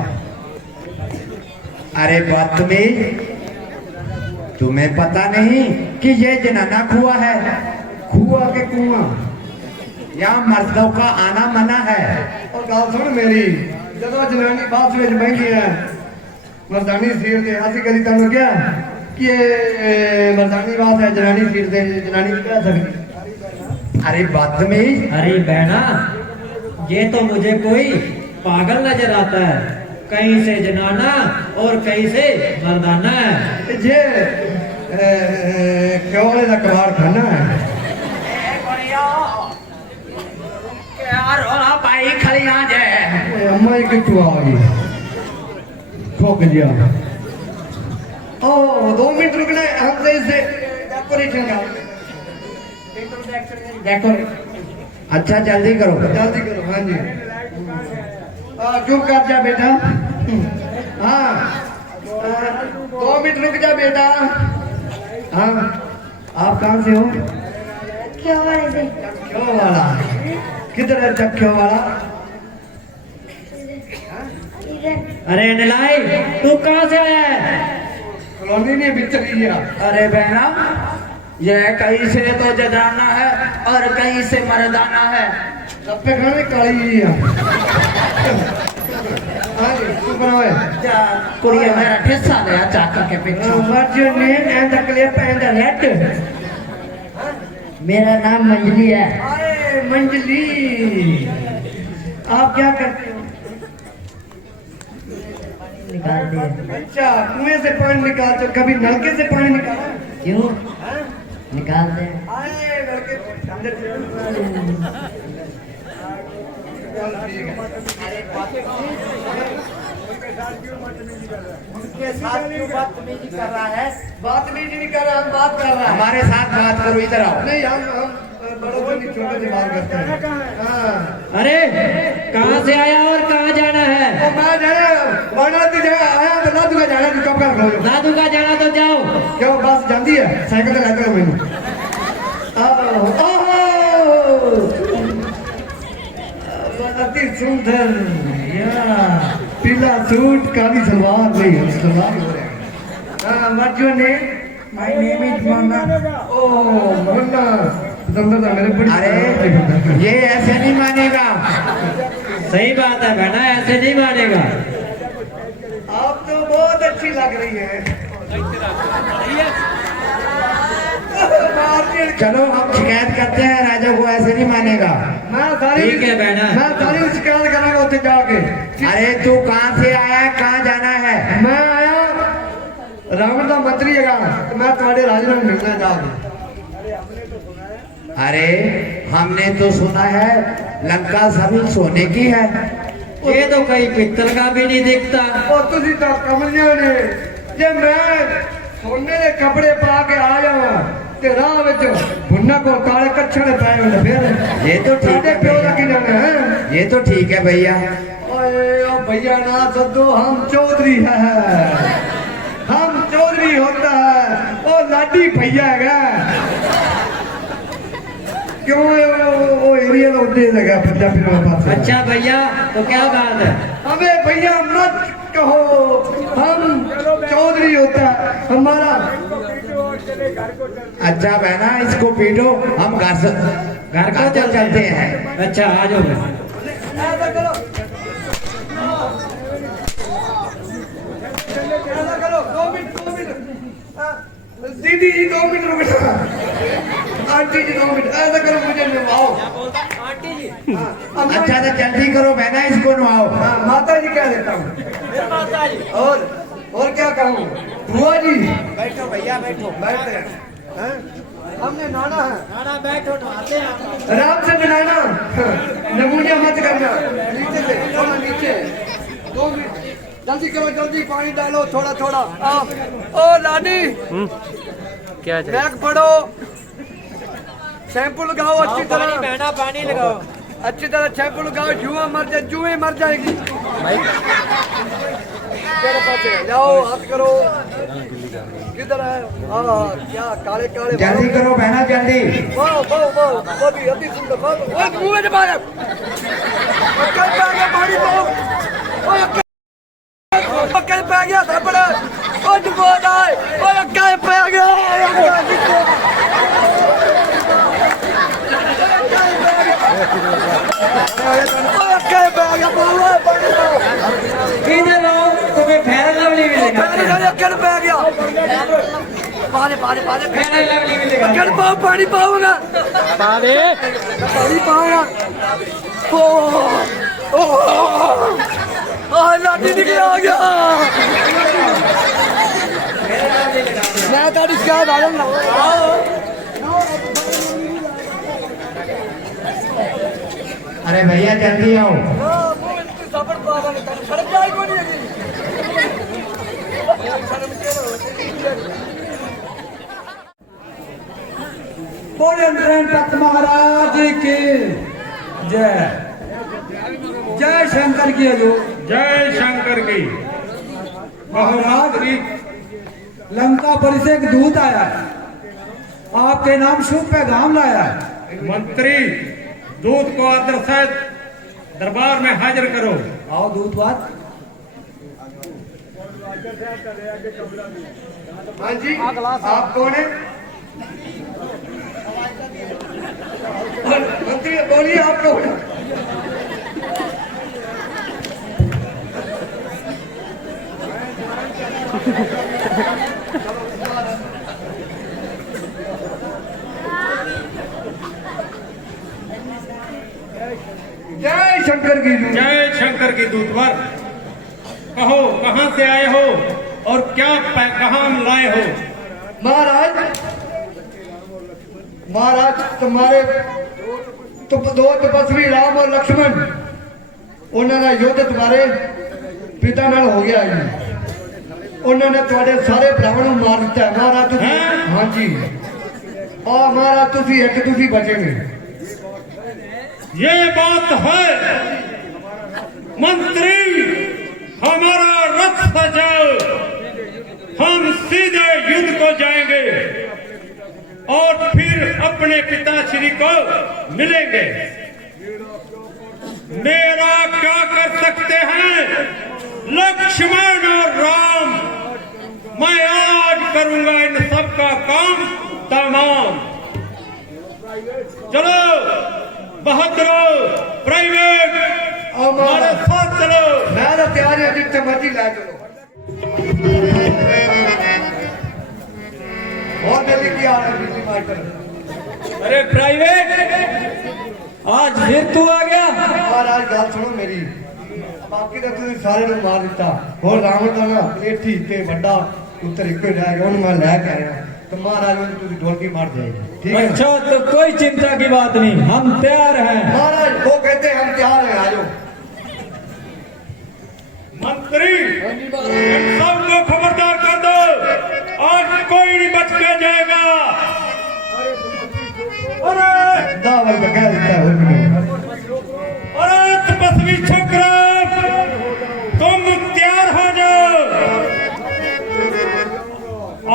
अरे बदतमीज, तुम्हें पता नहीं कि ये जनाना कुआं है? कुआं के कुआं यहाँ मर्दों का आना मना है। और गाल सुन मेरी, जब जनानी बात में बहती है मर्दानी सीट दे, ऐसी करी तेन क्या कि ये मर्दानी बात है, जनानी सीट दे, जनानी नहीं कह सकती। अरे बदतमीज। अरे बहना, ये तो मुझे कोई पागल नजर आता है। कहीं से जनाना और कहीं से मर्दाना है। ये क्यों वाला कबाड़ खाना है? भाई खड़ी आ जाए। अम्मा ही कितु आ गई, ठोक दिया। ओ 2 मिनट रुकना है, हम से इसे डेकोरेशन का डेकोरेशन। अच्छा जल्दी करो, जल्दी करो। हाँ जी, चुप कर जा बेटा। हाँ 2 मिनट रुक जा बेटा। हाँ आप कहाँ से हो? क्यों वाले से? क्यों वाला? किधर है चक्क्यों वाला? इधर। अरे निलाई, तू कहाँ से आया है? कॉलोनी ने बिचर लिया। अरे बहना, यह कहीं से तो जनाना है और कहीं से मर्दाना है। लप्पे खाने काली लिया। हाँ जी, तू बनाओ। जा कुड़िया मेरा ठिस्सा दे चाका के पीछे। What's your name and the clip and the red? मेरा नाम मंजली है। अरे मंजली, आप क्या करते हो? निकाल दिए। अच्छा, कुएं से पानी निकालते हो? कभी नलके से पानी निकाला? क्यों? निकाल दे। अरे नलके अंदर उनके साथ क्यों बदतमीजी कर रहा है? बदतमीजी नहीं कर रहा, हम बात कर रहे हैं। हमारे साथ बात करो, इधर आओ। नहीं, हम बड़ों से नहीं, छोटे से बात करते हैं। हाँ। अरे कहाँ से आया और कहाँ जाना है? तो मैं जाना वरना तू जगह आया तो ना तुझे जाना, तू कब कर खोलो। दादू का जाना तो जाओ। क्यों बस जानती है? साइकिल तो लाते हो मैंने। अति सुंदर या पीला सूट काली सलवार नहीं है सलवार हो रहा है what your name my name is Mona. Oh मोहन्ना पसंद था मेरे बड़ी अरे ये ऐसे नहीं मानेगा। सही बात है बेटा, ऐसे नहीं मानेगा। आप तो बहुत अच्छी लग रही है। चलो हम शिकायत करते हैं, राजा को ऐसे नहीं मानेगा। मैं सारी ठीक है बेटा। मैं सारी शिकायत करूंगा उसे जाके। अरे तू कहाँ से आया है, कहाँ जाना है? मैं आया रावण का मंत्री है तो मैं तुम्हारे राजा में मिलना जाके। अरे हमने तो सुना है लंका सभी सोने की है, ये तो कहीं पित्तल का भी नहीं दिखता। और तुसी तो कमलियां ने जे मैं सोने के कपड़े पा के आ जावा ते राह विच भुन्ना को काले कच्छड़े पाए होंगे फिर ये तो ठीक है प्यो भैया। लगी जाना है। ये तो ठीक है भैया। ओए ओ भैया ना सदो, हम चौधरी है, हम चौधरी होता है। ओ लाडी भैया है क्यों वो एरिया में उठे लगा पंजाबी वाला पास। अच्छा भैया, तो क्या बात है? हमें भैया मत कहो, हम चौधरी होता है हमारा। अच्छा बहना, इसको पीटो, हम घर को चलते हैं। अच्छा आ जाओ। ऐसा करो, ऐसा करो, 2 मिनट दीदी जी 2 मिनट रुक जाओ। आंटी जी 2 मिनट ऐसा करो, मुझे नवाओ। आंटी जी अच्छा तो जल्दी करो बहना, इसको नवाओ। माता जी कह देता हूँ। माता जी और क्या कहूँ? बुआ जी बैठो भैया, बैठो। बैठते हैं। हमने नाना है। नाना बैठो, नहाते हैं। आराम से बनाना, नमूनिया मत करना। नीचे से थोड़ा नीचे। 2 मिनट जल्दी करो, जल्दी पानी डालो थोड़ा थोड़ा। ओ रानी क्या बैग पढ़ो, शैम्पू लगाओ अच्छी तरह। बहना पानी लगाओ। अच्छी तरह शैम्पू लगाओ, जुआ मर जाए, जुए मर जाएगी। तेरे पास है, जाओ हाथ करो। किधर है? क्या काले काले जल्दी करो बहना, जल्दी। वाह वाह वाह, बहुत ही अति सुंदर। ओए मुंह में मारे, अक्कल पे आ गया पानी पाओ। ओए अक्कल पे आ गया थप्पड़। ओ डुबोद आए, ओए अक्कल पे आ गया। अक्कल पे आ गया, पाओ पानी पाओ। किधर हो? तुम्हें फेयर लवली मिलेगा। अक्कल पे आ गया। पाले पाले पाले फेयर लवली मिलेगा। अक्कल पाओ, पानी पाओगा। पानी पानी पाओगा। ओ लाठी निकल आ गया। मैं तारी शिकायत आ जाऊंगा। अरे भैया जल्दी आओ। बोले तक महाराज की जय। जय शंकर की हजूर। जय शंकर की। महाराज लंकापुरी से एक दूत आया है, आपके नाम शुभ पैगाम लाया है। मंत्री, दूध को आदर से दरबार में हाजिर करो। आओ दूतवाद। हाँ जी, आप कौन है? मंत्री बोलिए, आप कौन है? जय शंकर की जय। जय शंकर की दूतवर। कहो कहाँ से आए हो और क्या पैगाम लाए हो? महाराज, महाराज तुम्हारे दो तपस्वी राम और लक्ष्मण, उन्होंने युद्ध तुम्हारे पिता नाल हो गया जी। उन्होंने तुम्हारे सारे भरावां नूं मार दिता है महाराज। तुसी हाँ जी, और महाराज तुसी एक तुसी बचे ने। ये बात है मंत्री, हमारा रथ सजाओ, हम सीधे युद्ध को जाएंगे और फिर अपने पिताश्री को मिलेंगे। मेरा क्या कर सकते हैं लक्ष्मण और राम, मैं आज करूंगा इन सब का काम तमाम। चलो बहादुरो, प्राइवेट हमारे साथ चलो। मैं तो तैयार है, जितने मर्जी ले चलो। और जल्दी किया बिजली मास्टर। अरे प्राइवेट, आज फिर तू आ गया। महाराज गल सुनो मेरी, बाकी तो तुम सारे लोग मार दिता, और रावण का ना पेठी ते बड़ा पुत्र एक ही रह गया, उन्हें मैं लेके आया, तो महाराज ने तुझे ढोलकी मार जाएगी, ठीक है? अच्छा, तो कोई चिंता की बात नहीं, हम तैयार हैं। महाराज वो कहते हैं हम तैयार हैं, आ जाओ। मंत्री, इन सबको खबरदार कर दो, आज कोई नहीं बच के जाएगा। अरे दावल तो कह देता है, अरे तपस्वी छोकरा, तुम तैयार हो जाओ,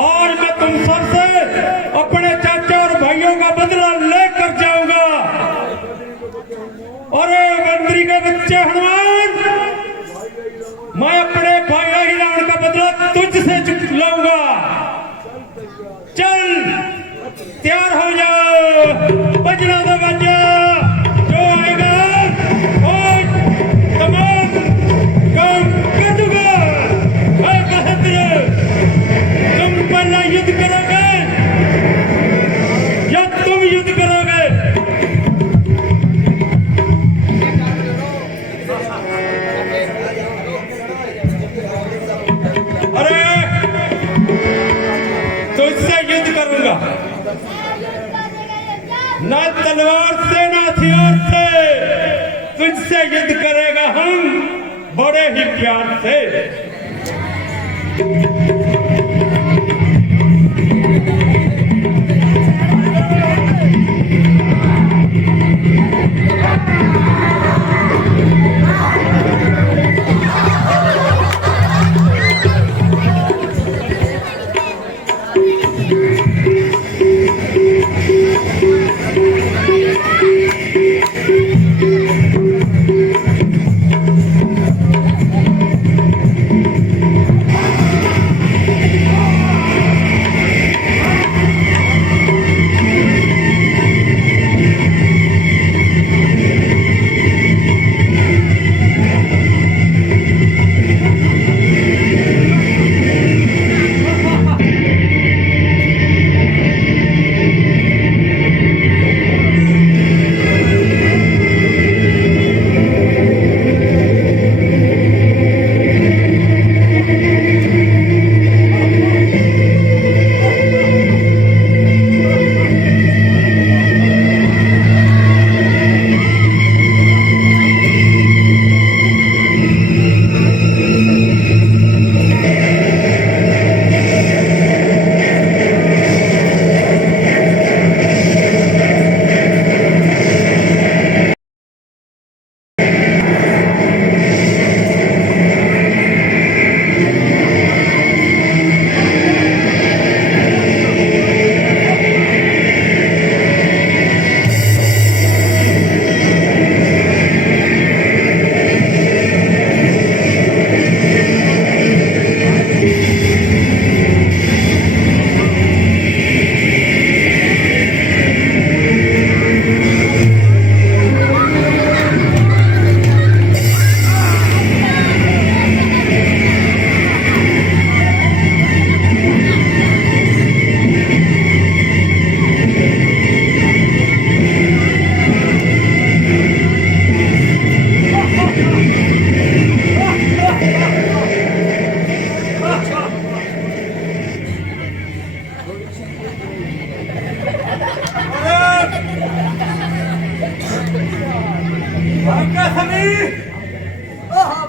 और मैं तुम सबसे अपने चाचा और भाइयों का बदला लेकर जाऊंगा। अरे मंत्री के बच्चे हनुमान, मैं अपने भाई रावण का बदला तुझसे लूंगा। चल तैयार हो जाओ, बजना तो बजा, जो आएगा और तमाम काम कर दूंगा। बहादुर, तुम पहला युद्ध करोगे या तुम युद्ध करोगे? अरे तुझसे युद्ध करूंगा, ना तलवार से ना हथियार से, तुझसे युद्ध करेगा हम बड़े ही प्यार से।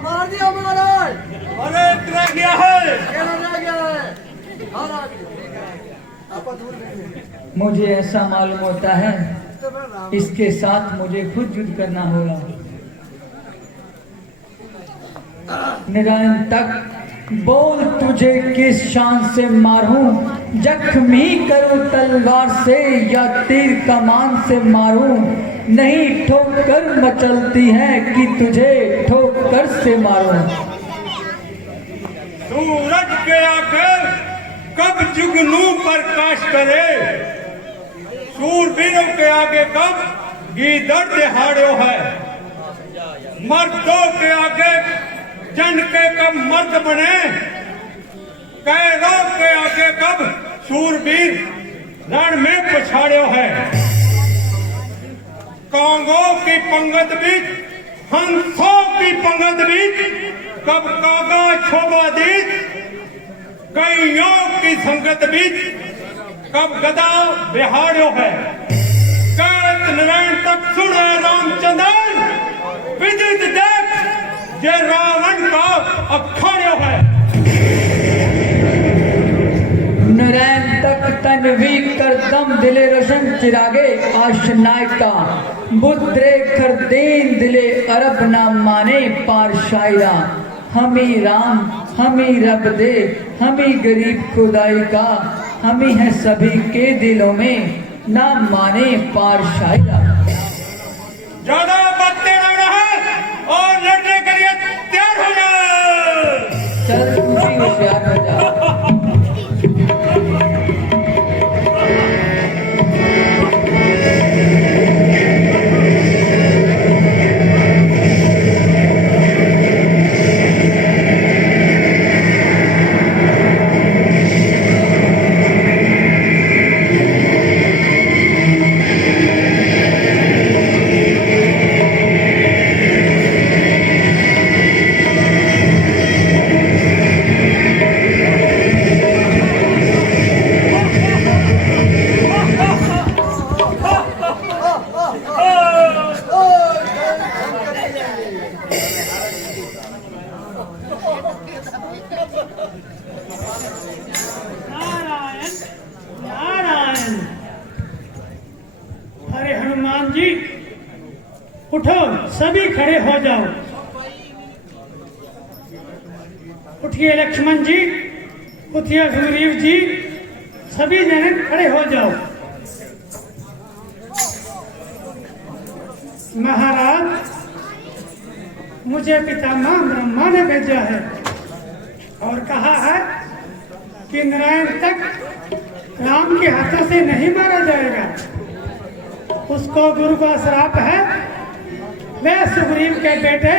मार दिया महाराज। अरे इतना क्या है? मुझे ऐसा मालूम होता है इसके साथ मुझे खुद युद्ध करना होगा। निरायण तक बोल, तुझे किस शान से मारूं जख्मी करूं तलवार से या तीर कमान से मारूं, नहीं ठोकर मचलती है कि तुझे ठोकर से मारूं। सूरज के आगे कब जुगनू प्रकाश करे, सूरवीरों के आगे कब गीदड़ दिहाड़ो है। मर्दों के आगे जन के कब मर्द बने, कैरों के आगे कब सूरवीर रण में पछाड़ो है। कांगों की पंगत बीच हंसों की पंगत बीच कब कागा शोभा दीज, कईयों की संगत बीच कब गदा बिहाड़ो है। कैत नारायण तक सुने रामचंद्र, विदित देख जे रावण का अखाड़ो है। नरैन तक तनवीर कर दम दिले रोशन चिरागे आशनाय का, बुद्रे कर दीन दिले अरब ना माने पार शायरा। हमी राम हमी रब दे हमी गरीब खुदाई का, हमी है सभी के दिलों में ना माने पार शायरा। ज्यादा बातें न रहे और लड़ने के लिए तैयार हो जाओ। चल तू भी होशियार हो जा। नारायण नारायण। अरे हनुमान जी उठो, सभी खड़े हो जाओ। उठिए लक्ष्मण जी, उठिए सुग्रीव जी, सभी जने खड़े हो जाओ। महाराज, मुझे पितामह ब्रह्मा ने भेजा है और कहा है कि नारायण तक राम के हाथों से नहीं मारा जाएगा। उसको गुरु का श्राप है, वह सुग्रीव के बेटे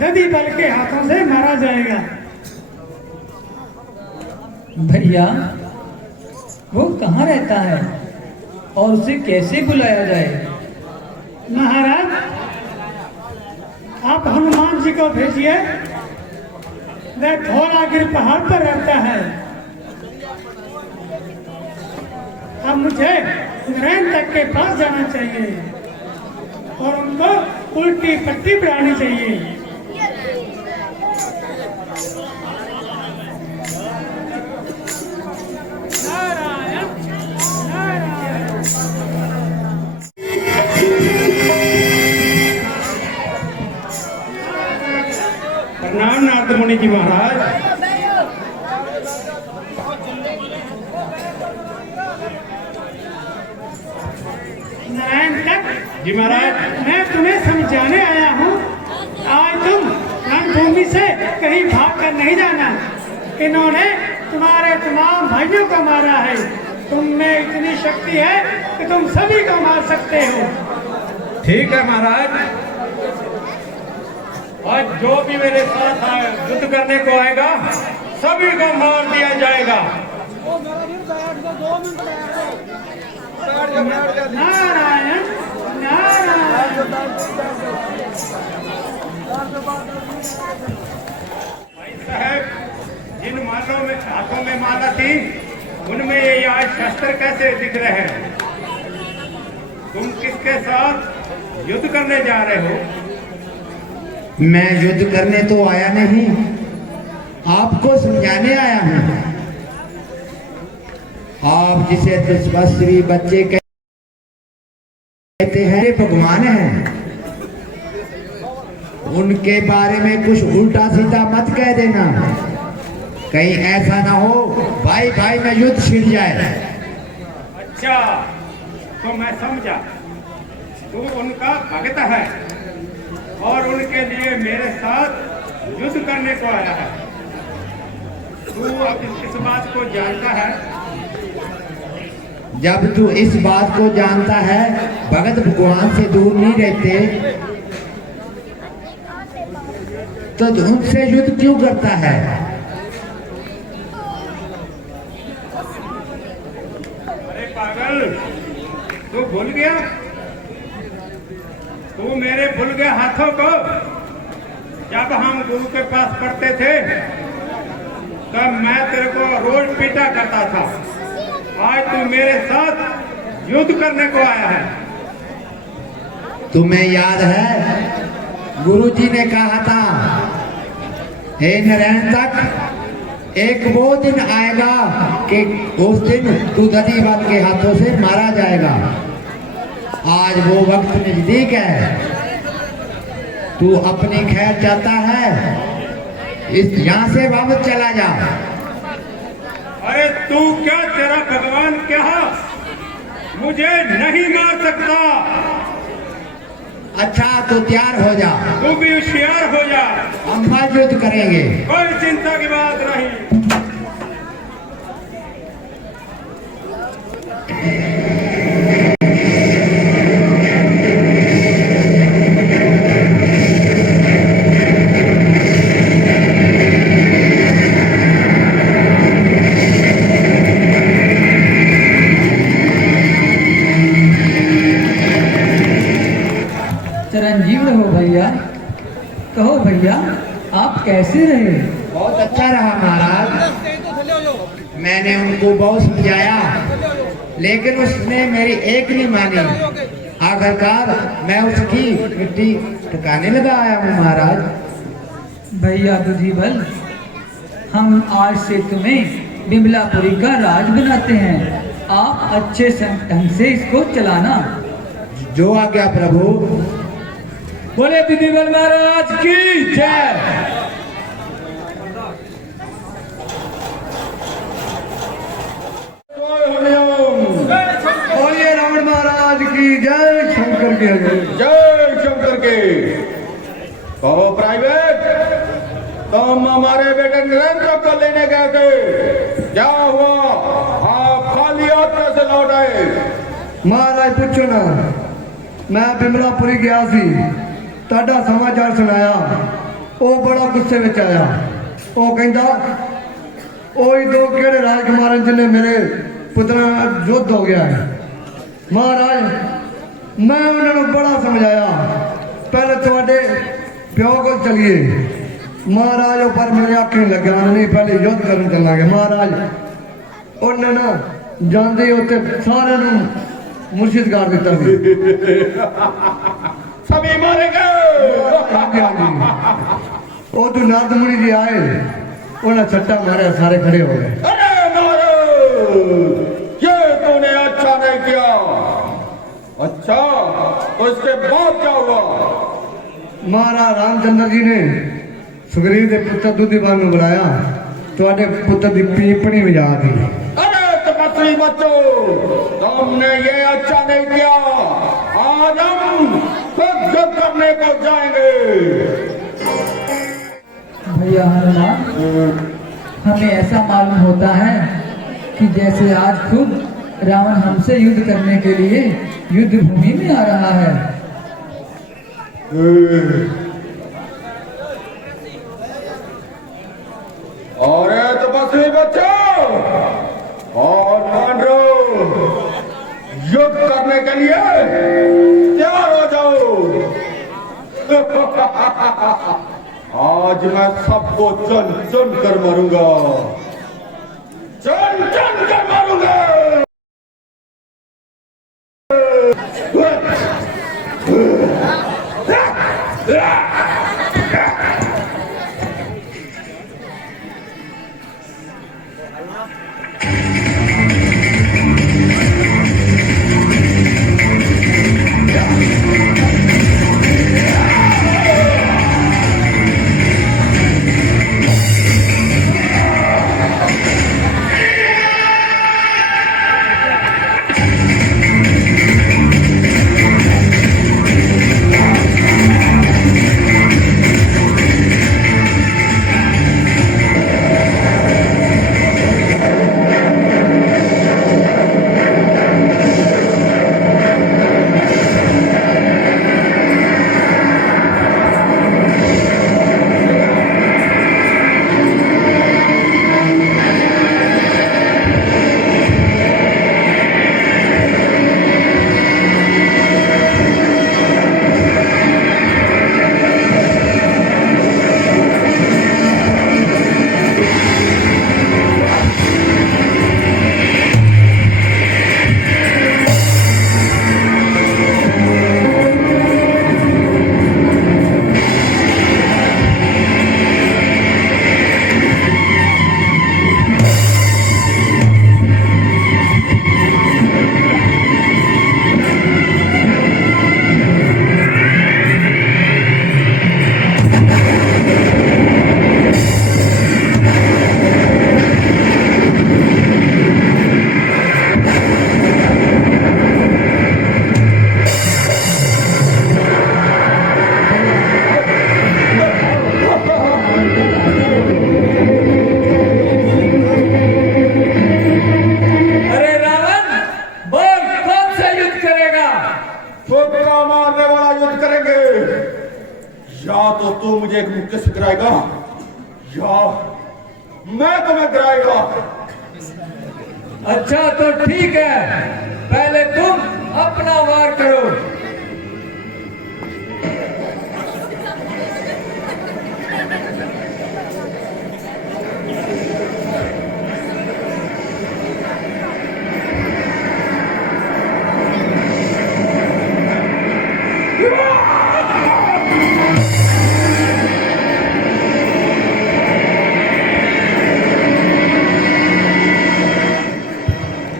दधि बल के हाथों से मारा जाएगा। भैया वो कहाँ रहता है और उसे कैसे बुलाया जाए? महाराज, आप हनुमान जी को भेजिए, वह धौलागिर पहाड़ पर रहता है। अब मुझे नारायण तक के पास जाना चाहिए और उनको उल्टी पट्टी बढ़ानी चाहिए। नारायण नारायण। प्रणाम नारद मुनि जी महाराज। नारायण तक जी महाराज। मैं तुम्हें समझाने आया हूँ, आज तुम रणभूमि से कहीं भाग कर नहीं जाना। इन्होंने तुम्हारे तमाम भाइयों को मारा है। तुम में इतनी शक्ति है कि तुम सभी को मार सकते हो। ठीक है महाराज, आज जो भी मेरे साथ युद्ध करने को आएगा सभी को मार दिया जाएगा। नारायण नारायण। भाई साहब, जिन मालों में हाथों में माला थी उनमें ये आज शस्त्र कैसे दिख रहे हैं? तुम किसके साथ युद्ध करने जा रहे हो? मैं युद्ध करने तो आया नहीं, आपको समझाने आया हूँ। आप जिसे तपस्वी बच्चे कहते हैं भगवान हैं, उनके बारे में कुछ उल्टा सीधा मत कह देना। कहीं ऐसा ना हो भाई भाई में युद्ध छिड़ जाए। अच्छा, तो मैं समझा, तू उनका भक्त है और उनके लिए मेरे साथ युद्ध करने को आया है। तू अब इस बात को जानता है। जब तू इस बात को जानता है भगत भगवान से दूर नहीं रहते तो उनसे युद्ध क्यों करता है? अरे पागल, तू भूल गया? तू मेरे भूल गए हाथों को? जब हम गुरु के पास पढ़ते थे तब मैं तेरे को रोज पीटा करता था। आज तू मेरे साथ युद्ध करने को आया है। तुम्हें याद है गुरुजी ने कहा था, हे नारायण तक एक वो दिन आएगा कि उस दिन तू दधीवाल के हाथों से मारा जाएगा। आज वो वक्त नजदीक है। तू अपनी खैर चाहता है, इस यहाँ से वापस चला जा। अरे तू क्या, तेरा भगवान क्या मुझे नहीं मार सकता? अच्छा तो तैयार हो जा, तू भी होशियार हो जा, हम आज युद्ध करेंगे। कोई चिंता की बात नहीं। चिरंजीव रहो भैया। कहो भैया, आप कैसे रहे? बहुत अच्छा रहा महाराज। मैंने उनको बहुत समझाया लेकिन उसने मेरी एक नहीं मानी। आखिरकार मैं उसकी मिट्टी ठिकाने लगा आया हूँ महाराज। भैया बुद्धिबल, हम आज से तुम्हें बिमलापुरी का राज बनाते हैं। आप अच्छे ढंग से इसको चलाना। जो आज्ञा प्रभु। बोले बुद्धिबल महाराज की जय। बोलिए रावण महाराज की जय, शंकर की जय। जय शंकर के। कहो प्राइवेट, तुम हमारे बेटे नरेंद्र को लेने गए थे, क्या हुआ? आप खाली हाथ कैसे लौट आए? महाराज पूछो ना, मैं बिमलापुरी गया सी, ताड़ा समाचार सुनाया। वो बड़ा गुस्से में आया। वो कहता ओही दो केड़े राजकुमार जिन्हें मेरे पुत्रा युद्ध हो गया है। महाराज मैं उन्होंने बड़ा समझाया, पहले थोड़े प्यो को चलिए। महाराज पर मेरे आंखें नहीं लगा, नहीं पहले युद्ध करने चलांगे। महाराज उन्हें ना जाते उत्ते सारे मुर्शिद कर दिता भी। सभी मारे गए। वो तो नाथ मुनि जी आए, उन्हें छट्टा मारे, सारे खड़े हो गए। अरे महाराज, ये तूने अच्छा नहीं किया। अच्छा, तो इसके बाद क्या हुआ? महाराज रामचंद्र जी ने सुग्रीव के पुत्र दुधिमान को बुलाया, थोड़े पुत्र की पीपणी में जा दी। अरे तपस्वी बच्चों, तुमने ये अच्छा नहीं किया। आज हम खुद युद्ध करने को जाएंगे। भैया हनुमान, हमें ऐसा मालूम होता है कि जैसे आज खुद रावण हमसे युद्ध करने के लिए युद्ध भूमि में आ रहा है। और तपस्वी बच्चों, और मान लो, युद्ध करने के लिए तैयार हो जाओ। आज मैं सबको चुन चुन कर मारूंगा, चुन चुन कर मारूंगा। फुक्का मारने वाला युद्ध करेंगे। या तो तू मुझे एक मुक्के से गिराएगा या मैं तुम्हें गिराएगा। अच्छा तो ठीक है, पहले तुम अपना वार करो।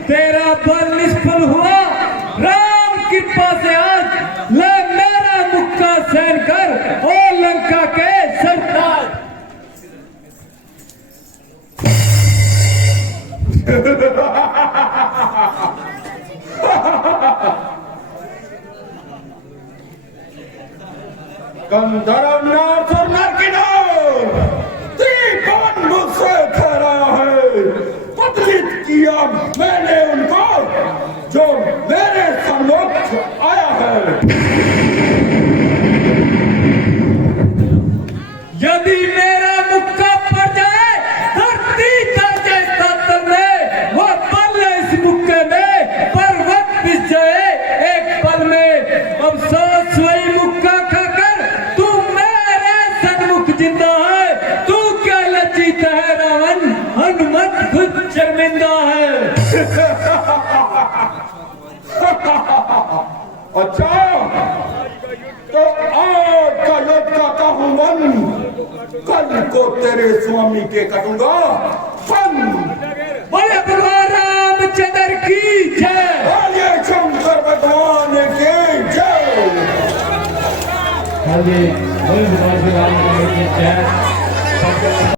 तेरा बल निष्फल हुआ, राम कृपा से आज ले मेरा मुक्का सहन कर ओ लंका के सरदार। गंधर्व नाथ और नरकिनार, त्रिभुवन मुझसे ठहराया है। पतित किया मैंने उनको जो मेरे सम्मुख आया है। यदि मेरा मुक्का पड़ जाए धरती जाए तल में, वो पल इस मुक्के में पर्वत पिस जाए एक पल में। अब सोच वही मुक्का खाकर तू मेरे सन्मुख जिंदा है, तू क्या लज्जित है रावण, हनुमत खुद शर्मिंदा है। अच्छा तो आज का युद्ध करता हूं मन, कल को तेरे स्वामी के कटूंगा फन। बोले भगवान रामचंद्र की जय। बोलिए शंकर भगवान की जय। बोले भगवान रामचंद्र की जय।